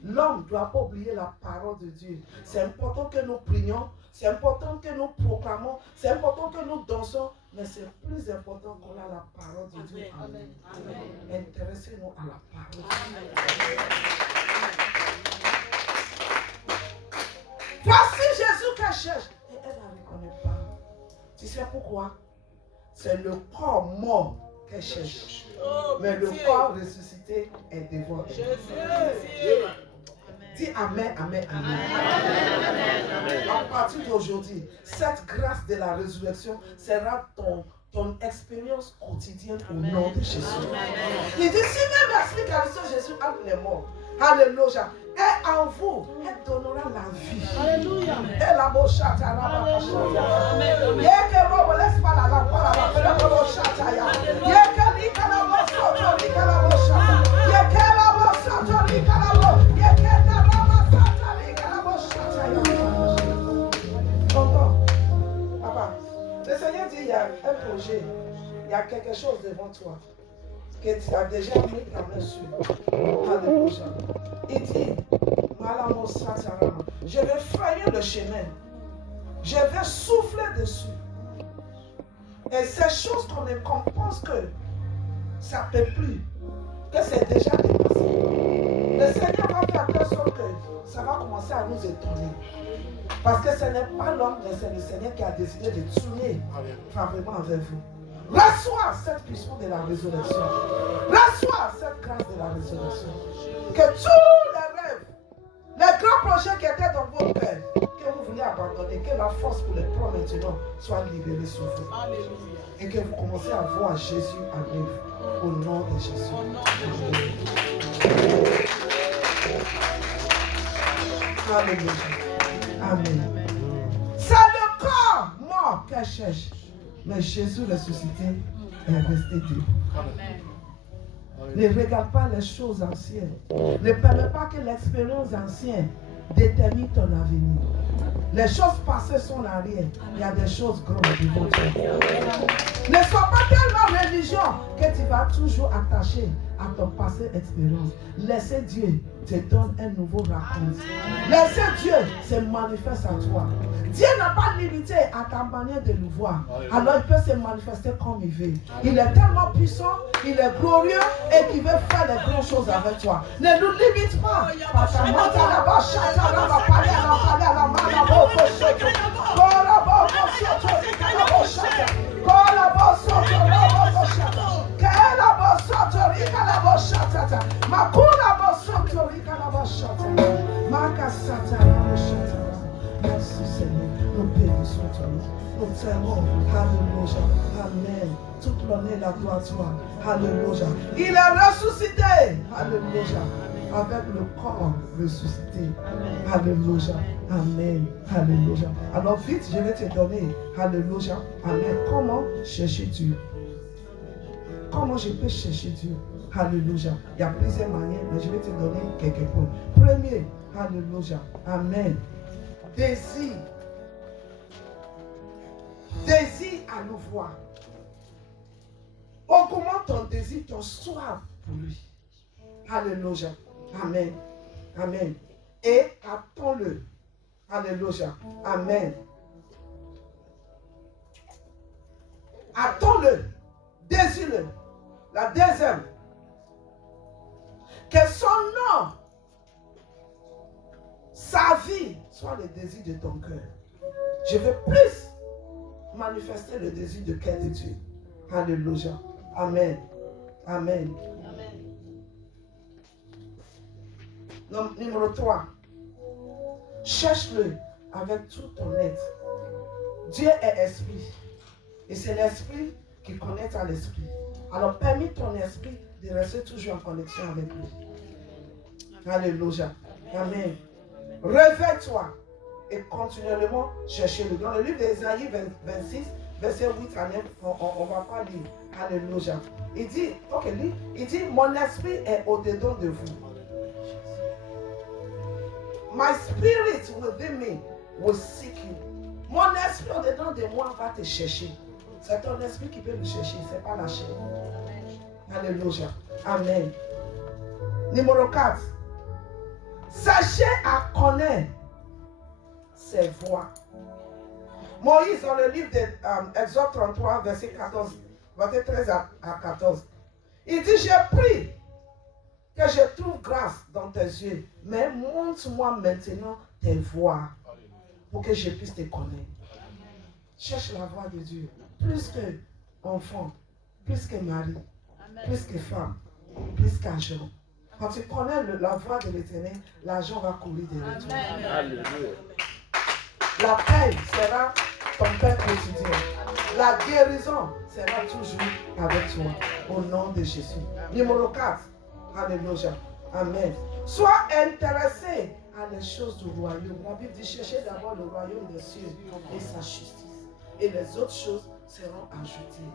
L'homme ne doit pas oublier la parole de Dieu. C'est important que nous prions. C'est important que nous proclamons. C'est important que nous dansons. Mais c'est plus important qu'on a la parole de Dieu. Amen. Intéressez-nous à la parole de Dieu. Voici Jésus qu'elle cherche. Et elle ne reconnaît pas. Tu sais pourquoi? C'est le corps mort qu'elle cherche. Mais le corps ressuscité est devant elle. Dis Amen, Amen, Amen. À partir d'aujourd'hui, cette grâce de la résurrection sera ton expérience quotidienne au nom de Jésus. Il dit, si même l'esprit qui a reçu Jésus entre les morts, alléluia, et en vous, elle donnera la vie. Alléluia. Et la bochata, la bochata. Laisse pas la lampe, la bochata. Yeke lika la bochata, lika la bochata. Yeke la bochata, lika la bochata. Yeke la bochata, lika la bochata. Tonton, papa, le Seigneur dit, il y a un projet, il y a quelque chose devant toi que tu as déjà mis ta main sur. Alléluia. Il dit, je vais frayer le chemin. Je vais souffler dessus. Et ces choses qu'on pense que ça ne peut plus, que c'est déjà dépassé. Le Seigneur va faire telle sorte que ça va commencer à nous étonner. Parce que ce n'est pas l'homme, mais c'est le Seigneur qui a décidé de tourner favorablement avec vous. Reçois cette puissance de la résurrection. Reçois cette grâce de la résurrection. Que tous les rêves, les grands projets qui étaient dans votre cœur, que vous voulez abandonner, que la force pour les prendre maintenant soit libérée sur vous. Et que vous commencez à voir Jésus en œuvre. Au nom de Jésus. Alléluia. Amen. C'est le corps mort qu'elle cherche. Mais Jésus ressuscité est resté Dieu. Ne regarde pas les choses anciennes. Ne permets pas que l'expérience ancienne détermine ton avenir. Les choses passées sont l'arrière. Il y a des choses grandes devant toi. Ne sois pas tellement religieux que tu vas toujours attacher à ton passé expérience. Laissez Dieu te donner un nouveau raconte. Laissez Dieu se manifester à toi. Dieu n'a pas limité à ta manière de le voir. Alors il peut se manifester comme il veut. Il est tellement puissant, il est glorieux et qu'il veut faire les grandes choses avec toi. Ne nous limite pas. Merci Seigneur, nous bénissons ton nom, nous t'aimons, alléluia, amen. Toute l'honneur et la gloire à toi, alléluia. Il est ressuscité, alléluia, avec le corps ressuscité, alléluia, amen, alléluia. Alors vite, je vais te donner, alléluia, amen. Comment chercher Dieu? Comment je peux chercher Dieu? Alléluia. Il y a plusieurs manières, mais je vais te donner quelques points. Premier, alléluia, amen. Désir à nous voir. Augmente ton désir, ton soif pour lui. Alléluia. Amen. Amen. Et attends-le. Alléluia. Amen. Attends-le. Désire-le. La deuxième. Que son nom, sa vie, soit le désir de ton cœur. Je veux plus manifester le désir de cœur de Dieu. Alléluia. Amen. Amen. Amen. Numéro 3. Cherche-le avec tout ton être. Dieu est esprit. Et c'est l'esprit qui connecte à l'esprit. Alors permets ton esprit de rester toujours en connexion avec lui. Alléluia. Amen. Réveille-toi et continuellement cherchez-le. Dans le livre d'Ésaïe 26, verset 8 à 9, on ne va pas lire. Alléluia. Il dit, ok, lis. Il dit, mon esprit est au-dedans de vous. My spirit within me will seek you. Mon esprit au-dedans de moi va te chercher. C'est ton esprit qui peut me chercher, ce n'est pas la chair. Alléluia. Amen. Numéro 4. Sachez à connaître ses voies. Moïse, dans le livre d'Exode 33, verset 14, verset 13 à 14, il dit, j'ai pris que je trouve grâce dans tes yeux, mais montre-moi maintenant tes voies pour que je puisse te connaître. Cherche la voix de Dieu, plus que enfant, plus que mari, plus que femme, plus qu'argent. Quand tu connais la voix de l'Éternel, l'argent va courir derrière toi. La paix sera ton pain quotidien. La guérison sera toujours avec toi. Au nom de Jésus. Numéro 4. Alléluia. Amen. Sois intéressé à les choses du royaume. La Bible dit, cherchez d'abord le royaume des cieux et sa justice. Et les autres choses seront ajoutées.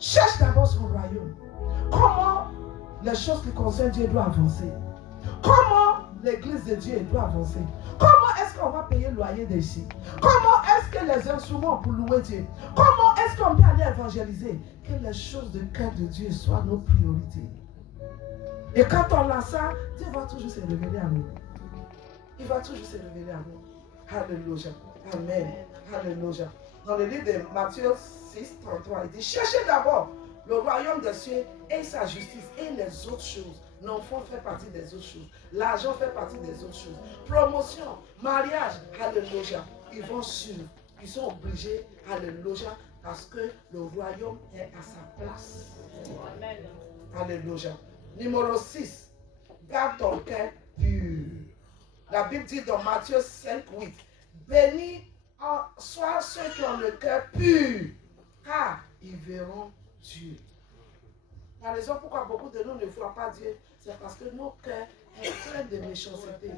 Cherche d'abord son royaume. Comment les choses qui concernent Dieu doivent avancer? Comment l'église de Dieu doit avancer? Comment est-ce qu'on va payer le loyer d'ici? Comment est-ce que les instruments pour louer Dieu? Comment est-ce qu'on peut aller évangéliser? Que les choses de cœur de Dieu soient nos priorités. Et quand on a ça, Dieu va toujours se révéler à nous. Il va toujours se révéler à nous. Alléluia. Amen. Alléluia. Dans le livre de Matthieu 6, 33, il dit, cherchez d'abord le royaume des cieux et sa justice et les autres choses. L'enfant fait partie des autres choses. L'argent fait partie des autres choses. Promotion, mariage, alléluia. Ils vont suivre. Ils sont obligés, alléluia, parce que le royaume est à sa place. Amen. Alléluia. Numéro 6. Garde ton cœur pur. La Bible dit dans Matthieu 5, 8. Bénis soient ceux qui ont le cœur pur, car ils verront Dieu. La raison pourquoi beaucoup de nous ne voient pas Dieu, c'est parce que nos cœurs sont pleins de méchanceté.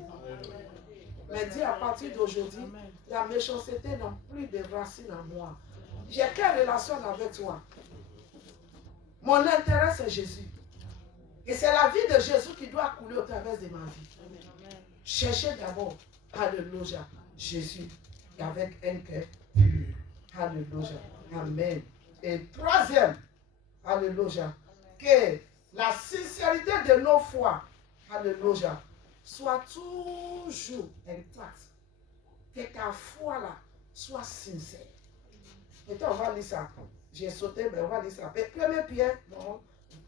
Mais dis à partir d'aujourd'hui, la méchanceté n'a plus de racines en moi. J'ai quelle relation avec toi? Mon intérêt, c'est Jésus. Et c'est la vie de Jésus qui doit couler au travers de ma vie. Cherchez d'abord, alléluia, Jésus, avec un cœur pur. Alléluia. Amen. Et troisième, alléluia, que la sincérité de nos foi, alléluia, soit toujours intacte. Que ta foi là soit sincère. Et on va lire ça. J'ai sauté, mais on va lire ça. 1 Pierre,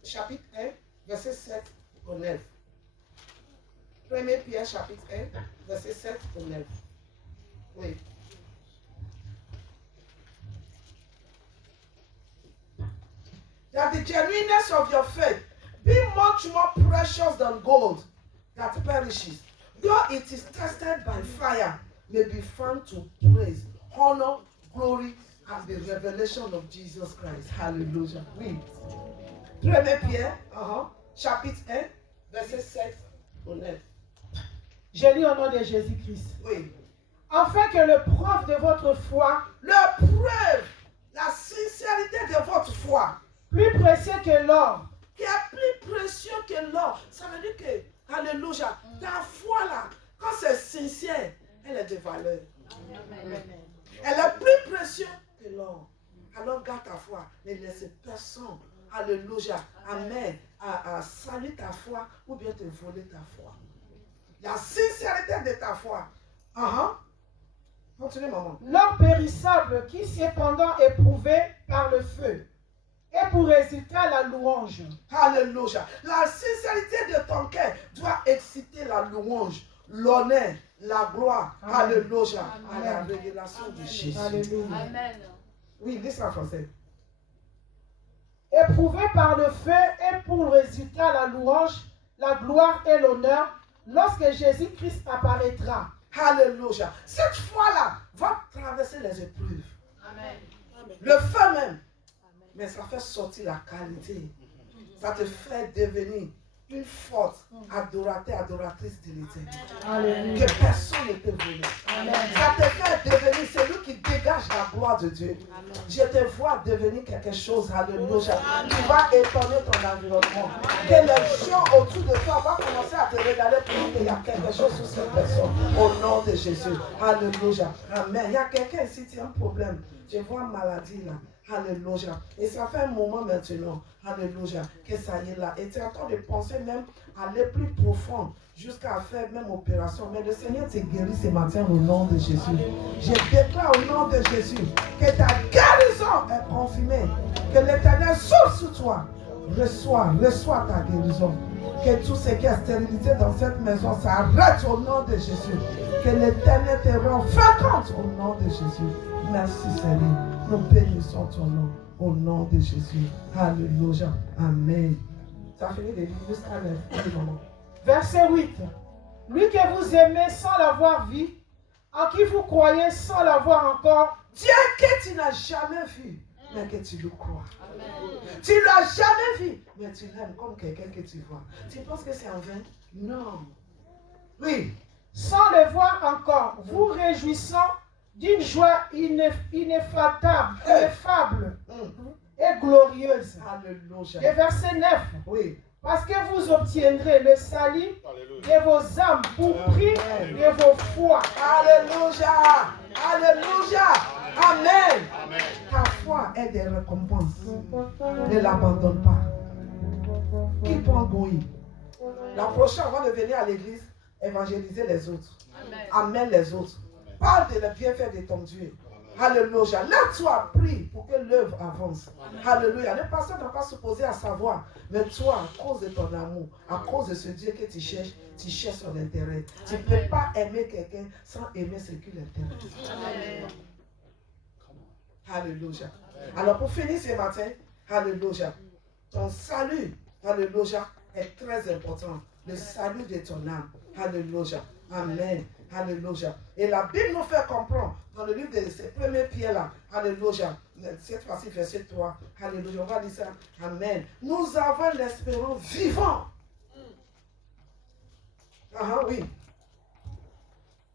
chapitre 1, verset 7 au 9. 1 Pierre, chapitre 1, verset 7 au 9. Oui. That the genuineness of your faith be much more precious than gold that perishes, though it is tested by fire, may be found to praise, honor, glory, and the revelation of Jesus Christ. Hallelujah. Oui. 1 Pierre, chapitre 1, verset 7 au 9. Je lis au nom de Jésus-Christ. Oui. Afin que le preuve de votre foi, la preuve, la sincérité de votre foi, plus précieux que l'or, qui est plus précieux que l'or. Ça veut dire que, alléluia, ta foi là, quand c'est sincère, elle est de valeur. Amen. Elle est plus précieuse que l'or. Alors garde ta foi, ne laisse personne, alléluia, amen, à salir ta foi ou bien te voler ta foi. La sincérité de ta foi. Continue, maman. L'or périssable qui cependant éprouvé par le feu et pour résultat la louange. Alléluia. La sincérité de ton cœur doit exciter la louange, l'honneur, la gloire. Amen. Alléluia. Amen. À la révélation de Jésus. Alléluia. Amen. Oui, dis ça en français. Éprouvé par le feu et pour le résultat la louange, la gloire et l'honneur lorsque Jésus-Christ apparaîtra. Alléluia. Cette foi-là va traverser les épreuves. Amen. Le feu même. Mais ça fait sortir la qualité. Ça te fait devenir une force adorateur, adoratrice de l'éternel. Alléluia. Que personne ne peut voler. Ça te fait devenir celui qui dégage la gloire de Dieu. Je te vois devenir quelque chose. Alléluia. Tu vas étonner ton environnement. Que les gens autour de toi vont commencer à te regarder pour dire qu'il y a quelque chose sur cette personne. Au nom de Jésus. Alléluia. Amen. Il y a quelqu'un ici qui a un problème. Je vois une maladie là. Alléluia. Et ça fait un moment maintenant. Alléluia. Que ça y est là. Et tu es en train de penser même à aller plus profond. Jusqu'à faire même opération. Mais le Seigneur te guérit ce matin au nom de Jésus. Je déclare au nom de Jésus que ta guérison est confirmée. Que l'Éternel souffle sur toi. Reçois ta guérison. Que tout ce qui est stérilité dans cette maison s'arrête au nom de Jésus. Que l'Éternel te rende féconde au nom de Jésus. Merci Seigneur. Nous bénissons ton nom au nom de Jésus. Alléluia. Amen. Tu as fini de lire jusqu'à le moment. Verset 8. Lui que vous aimez sans l'avoir vu, en qui vous croyez sans l'avoir encore. Dieu que tu n'as jamais vu, mais que tu le crois. Tu ne l'as jamais vu, mais tu l'aimes comme quelqu'un que tu vois. Tu penses que c'est en vain? Non. Oui. Sans le voir encore, vous réjouissant d'une joie ineffable et glorieuse. Alléluia. Et verset 9. Oui. Parce que vous obtiendrez le salut de vos âmes pour prix de vos foi. Alléluia. Alléluia. Amen. Ta foi est des récompenses. Ne l'abandonne pas. Qui prend Goï? La prochaine, avant de venir à l'église, évangéliser les autres. Amen les autres. Parle de la bienfait de ton Dieu. Alléluia. Lève-toi, prie pour que l'œuvre avance. Alléluia. Le pasteur n'a pas supposé à savoir. Mais toi, à cause de ton amour, à cause de ce Dieu que tu cherches son intérêt. Tu ne peux pas aimer quelqu'un sans aimer ce qui l'intéresse. Alléluia. Alors pour finir ce matin, alléluia. Ton salut, alléluia, est très important. Le salut de ton âme. Alléluia. Amen. Alléluia. Et la Bible nous fait comprendre dans le livre de ces premiers Pierre là. Alléluia. Cette fois-ci, verset 3. Alléluia. On va lire ça. Amen. Nous avons l'espérance vivante. Oui.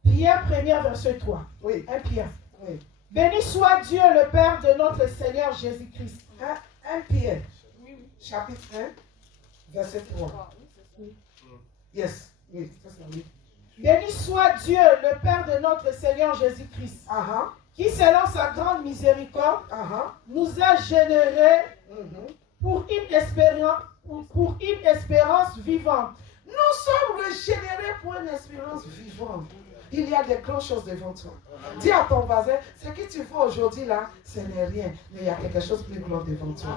Pierre 1er, verset 3. Oui. 1 Pierre. Oui. Béni soit Dieu le Père de notre Seigneur Jésus-Christ. 1 Pierre, chapitre 1, verset 3. Yes. Oui, ça c'est oui. Béni soit Dieu le Père de notre Seigneur Jésus-Christ, qui selon sa grande miséricorde nous a générés pour une espérance vivante. Nous sommes régénérés pour une espérance vivante. Il y a des grandes choses devant toi. Dis à ton voisin, ce que tu fais aujourd'hui là, ce n'est rien. Mais il y a quelque chose de plus grand devant toi.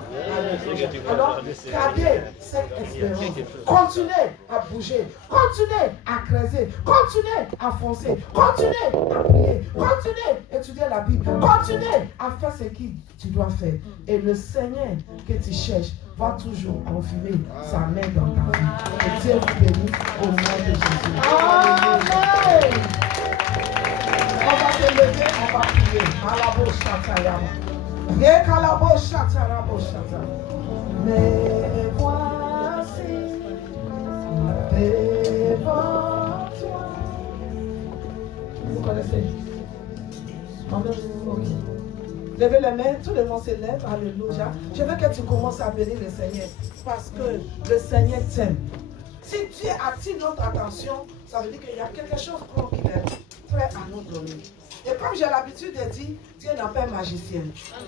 Alors, gardez cette espérance. Continuez à bouger. Continuez à creuser. Continuez à foncer. Continuez à prier. Continuez à étudier la Bible. Continuez à faire ce que tu dois faire. Et le Seigneur que tu cherches va toujours confirmer sa main dans ta vie. Et Dieu vous bénisse au nom de Jésus. Amen. On va se lever, on va prier. Malabo Shatayama. Ye Kalabo Shatarabo Shata. Mais voici devant toi. Vous connaissez? Ok. Levez les mains, tout le monde se lève, alléluia. Je veux que tu commences à bénir le Seigneur parce que le Seigneur t'aime. Si Dieu attire notre attention, ça veut dire qu'il y a quelque chose qu'il est prêt à nous donner. Et comme j'ai l'habitude de dire, Dieu n'est pas un magicien.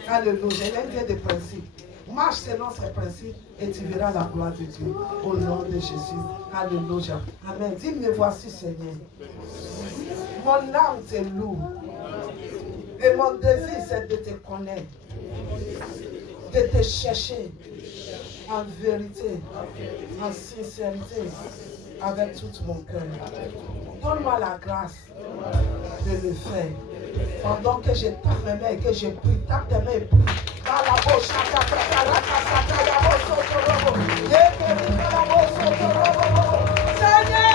Alléluia, il est un Dieu de principe. Marche selon ses principes et tu verras la gloire de Dieu. Au nom de Jésus. Alléluia. Amen. Dis, me voici Seigneur. Mon âme te loue. Et mon désir, c'est de te connaître, de te chercher en vérité, en sincérité, avec tout mon cœur. Donne-moi la grâce de le faire. Pendant que je tape mes mains et que je prie, tape tes mains et prie. Seigneur,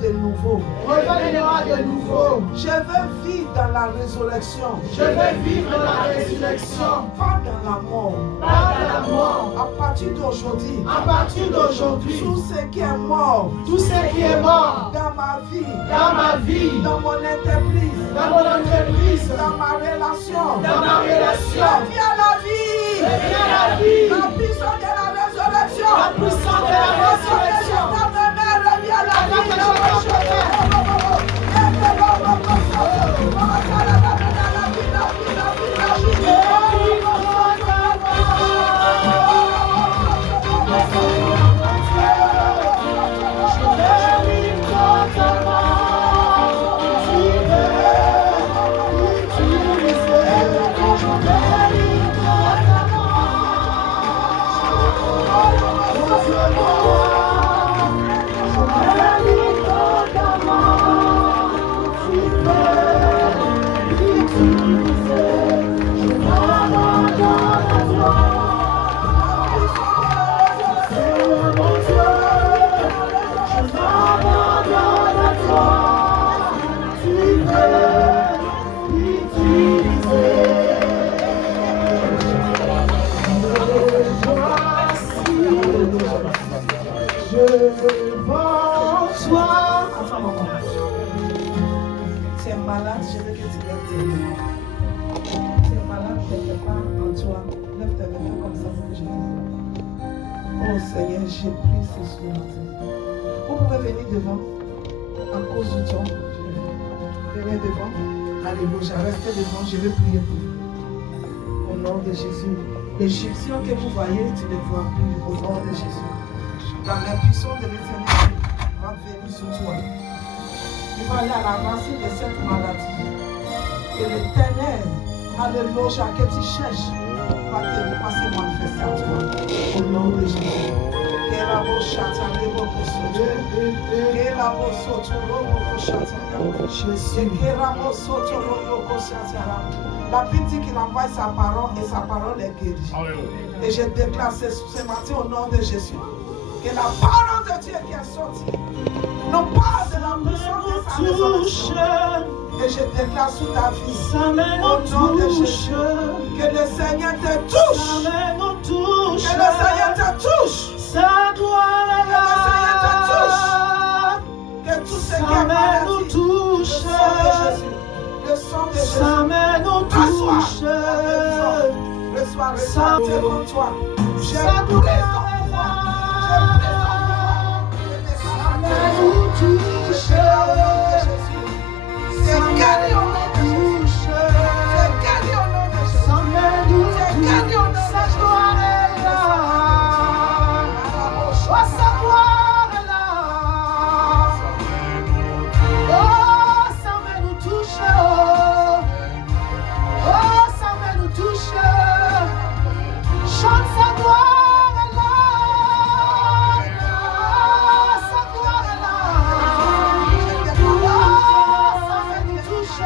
de nouveau. Reviens-moi de nouveau. Je veux vivre dans la résurrection. Je veux vivre dans la résurrection. Pas dans la mort. Pas dans la mort. À partir d'aujourd'hui. À partir d'aujourd'hui. Tout ce qui est mort. Tout ce qui est mort. Dans ma vie. Dans ma vie. Dans mon entreprise. Dans mon entreprise. Dans ma relation. Dans ma relation. Reviens la vie. Reviens la vie. La puissance de la résurrection. La puissance de la résurrection. Reviens la vie. Tu es malade, je veux que tu lèves tes mains. Tu es malade quelque part en toi. Lève tes mains comme ça pour que je te vois. Oh Seigneur, j'ai pris ce matin. Vous pouvez venir devant à cause du temps. Venez devant. Alléluia, restez devant, je vais prier pour vous. Au nom de Jésus. L'Égyptien que vous voyez, tu ne le vois plus. Au nom de Jésus. Dans la puissance de l'Éternel, va venir sur toi. Il va aller à la racine de cette maladie. Et l'Éternel, alléluia, que tu cherches, va se manifester à toi. Au nom de Jésus. La Bible dit qu'il envoie sa parole et sa parole est guérie. Et je déclare ce matin au nom de Jésus que la parole de Dieu qui est sortie non pas de la puissance de sa résurrection. Et je déclare sous ta vie au nom de Jésus que le Seigneur te touche. Que le Seigneur te touche. Sa gloire est là. Que tout ce qui est maladie, touche. Le sang de Jésus. Sa main nous touche. Reçois, reçois, devant toi. Je Sa prie gloire ton est foi. là. Sa main nous touche. C'est guéri au nom de Jésus. C'est guéri au nom de Jésus. Sa main nous C'est guéri au nom de touche. Sa Jésus. gloire est là. Oh, sa gloire est là. Oh, sa main nous touche. Oh, sa main nous touche. Chante sa gloire est là. Oh, sa gloire est là. Oh, sa main nous touche.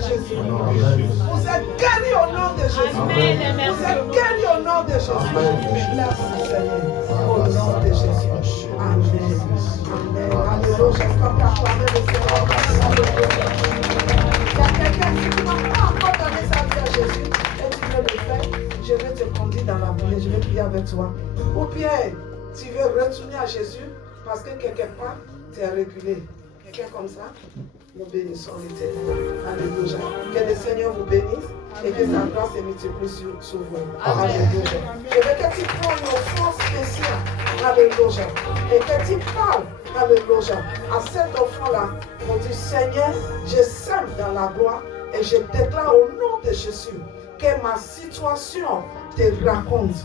Jésus. Vous êtes guéris au nom de Jésus. Vous êtes guéris au nom de Jésus. Merci Seigneur. Au nom de Jésus. Amen. Amen. Alléluia. J'espère qu'acclamer le Seigneur. Il y a quelqu'un qui n'a pas encore donné sa vie à Jésus et tu veux le faire. Je vais te conduire dans la prière. Je vais prier avec toi. Ou bien tu veux retourner à Jésus parce que quelque part tu es reculé. Quelqu'un comme ça, nous bénissons l'Éternel. Alléluia. Que le Seigneur vous bénisse et que sa grâce se multiplie sur vous. Alléluia. Et que tu prends une offrande spéciale. Alléluia. Et que tu parles. Alléluia. À cette offrande-là, on dit Seigneur, je sème dans la gloire et je déclare au nom de Jésus que ma situation te raconte.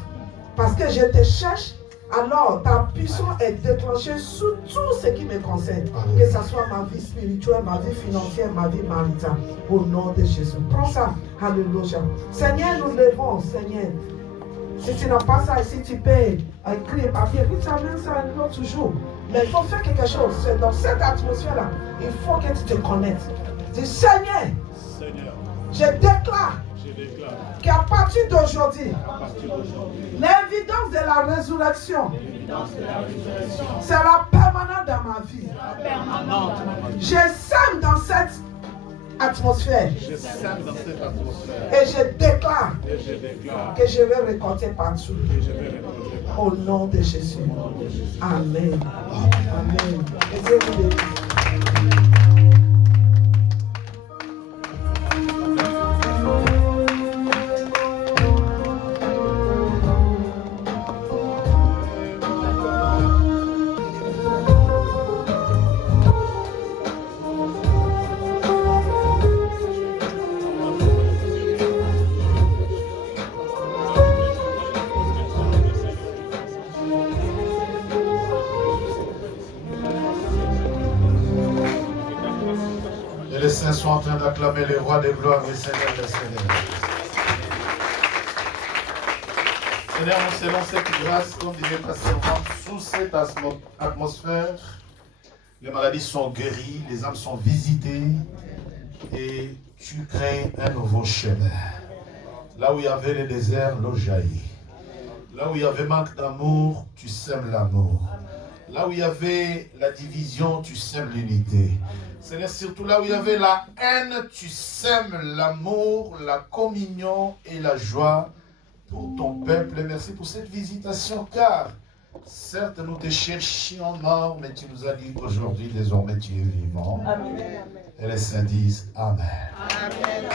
Parce que je te cherche. Alors, ta puissance est déclenchée sur tout ce qui me concerne. Que ce soit ma vie spirituelle, ma vie financière, ma vie maritale. Au nom de Jésus. Prends ça. Alléluia. Seigneur, nous levons, Seigneur. Si tu n'as pas ça ici, tu peux écrire papier. Puis tu amènes ça à nous toujours. Mais il faut faire quelque chose. C'est dans cette atmosphère-là, il faut que tu te connectes. Dis Seigneur, je déclare qu'à partir d'aujourd'hui, l'évidence de la résurrection sera permanente dans ma vie. Je sème dans cette atmosphère. Et je déclare que je vais récolter partout. Au nom de Jésus. Amen. Amen. Et Dieu vous bénisse. Les saints sont en train d'acclamer les rois des gloires, les seigneurs des seigneurs. Seigneur, nous cédons cette grâce, comme disait ta servante, sous cette atmosphère. Les maladies sont guéries, les âmes sont visitées et tu crées un nouveau chemin. Là où il y avait le désert, l'eau jaillit. Là où il y avait manque d'amour, tu sèmes l'amour. Là où il y avait la division, tu sèmes l'unité. Seigneur, surtout là où il y avait la haine, tu sèmes l'amour, la communion et la joie pour ton peuple. Et merci pour cette visitation, car certes, nous te cherchions mort, mais tu nous as dit qu'aujourd'hui, désormais, tu es vivant. Amen. Et les saints disent Amen. Amen.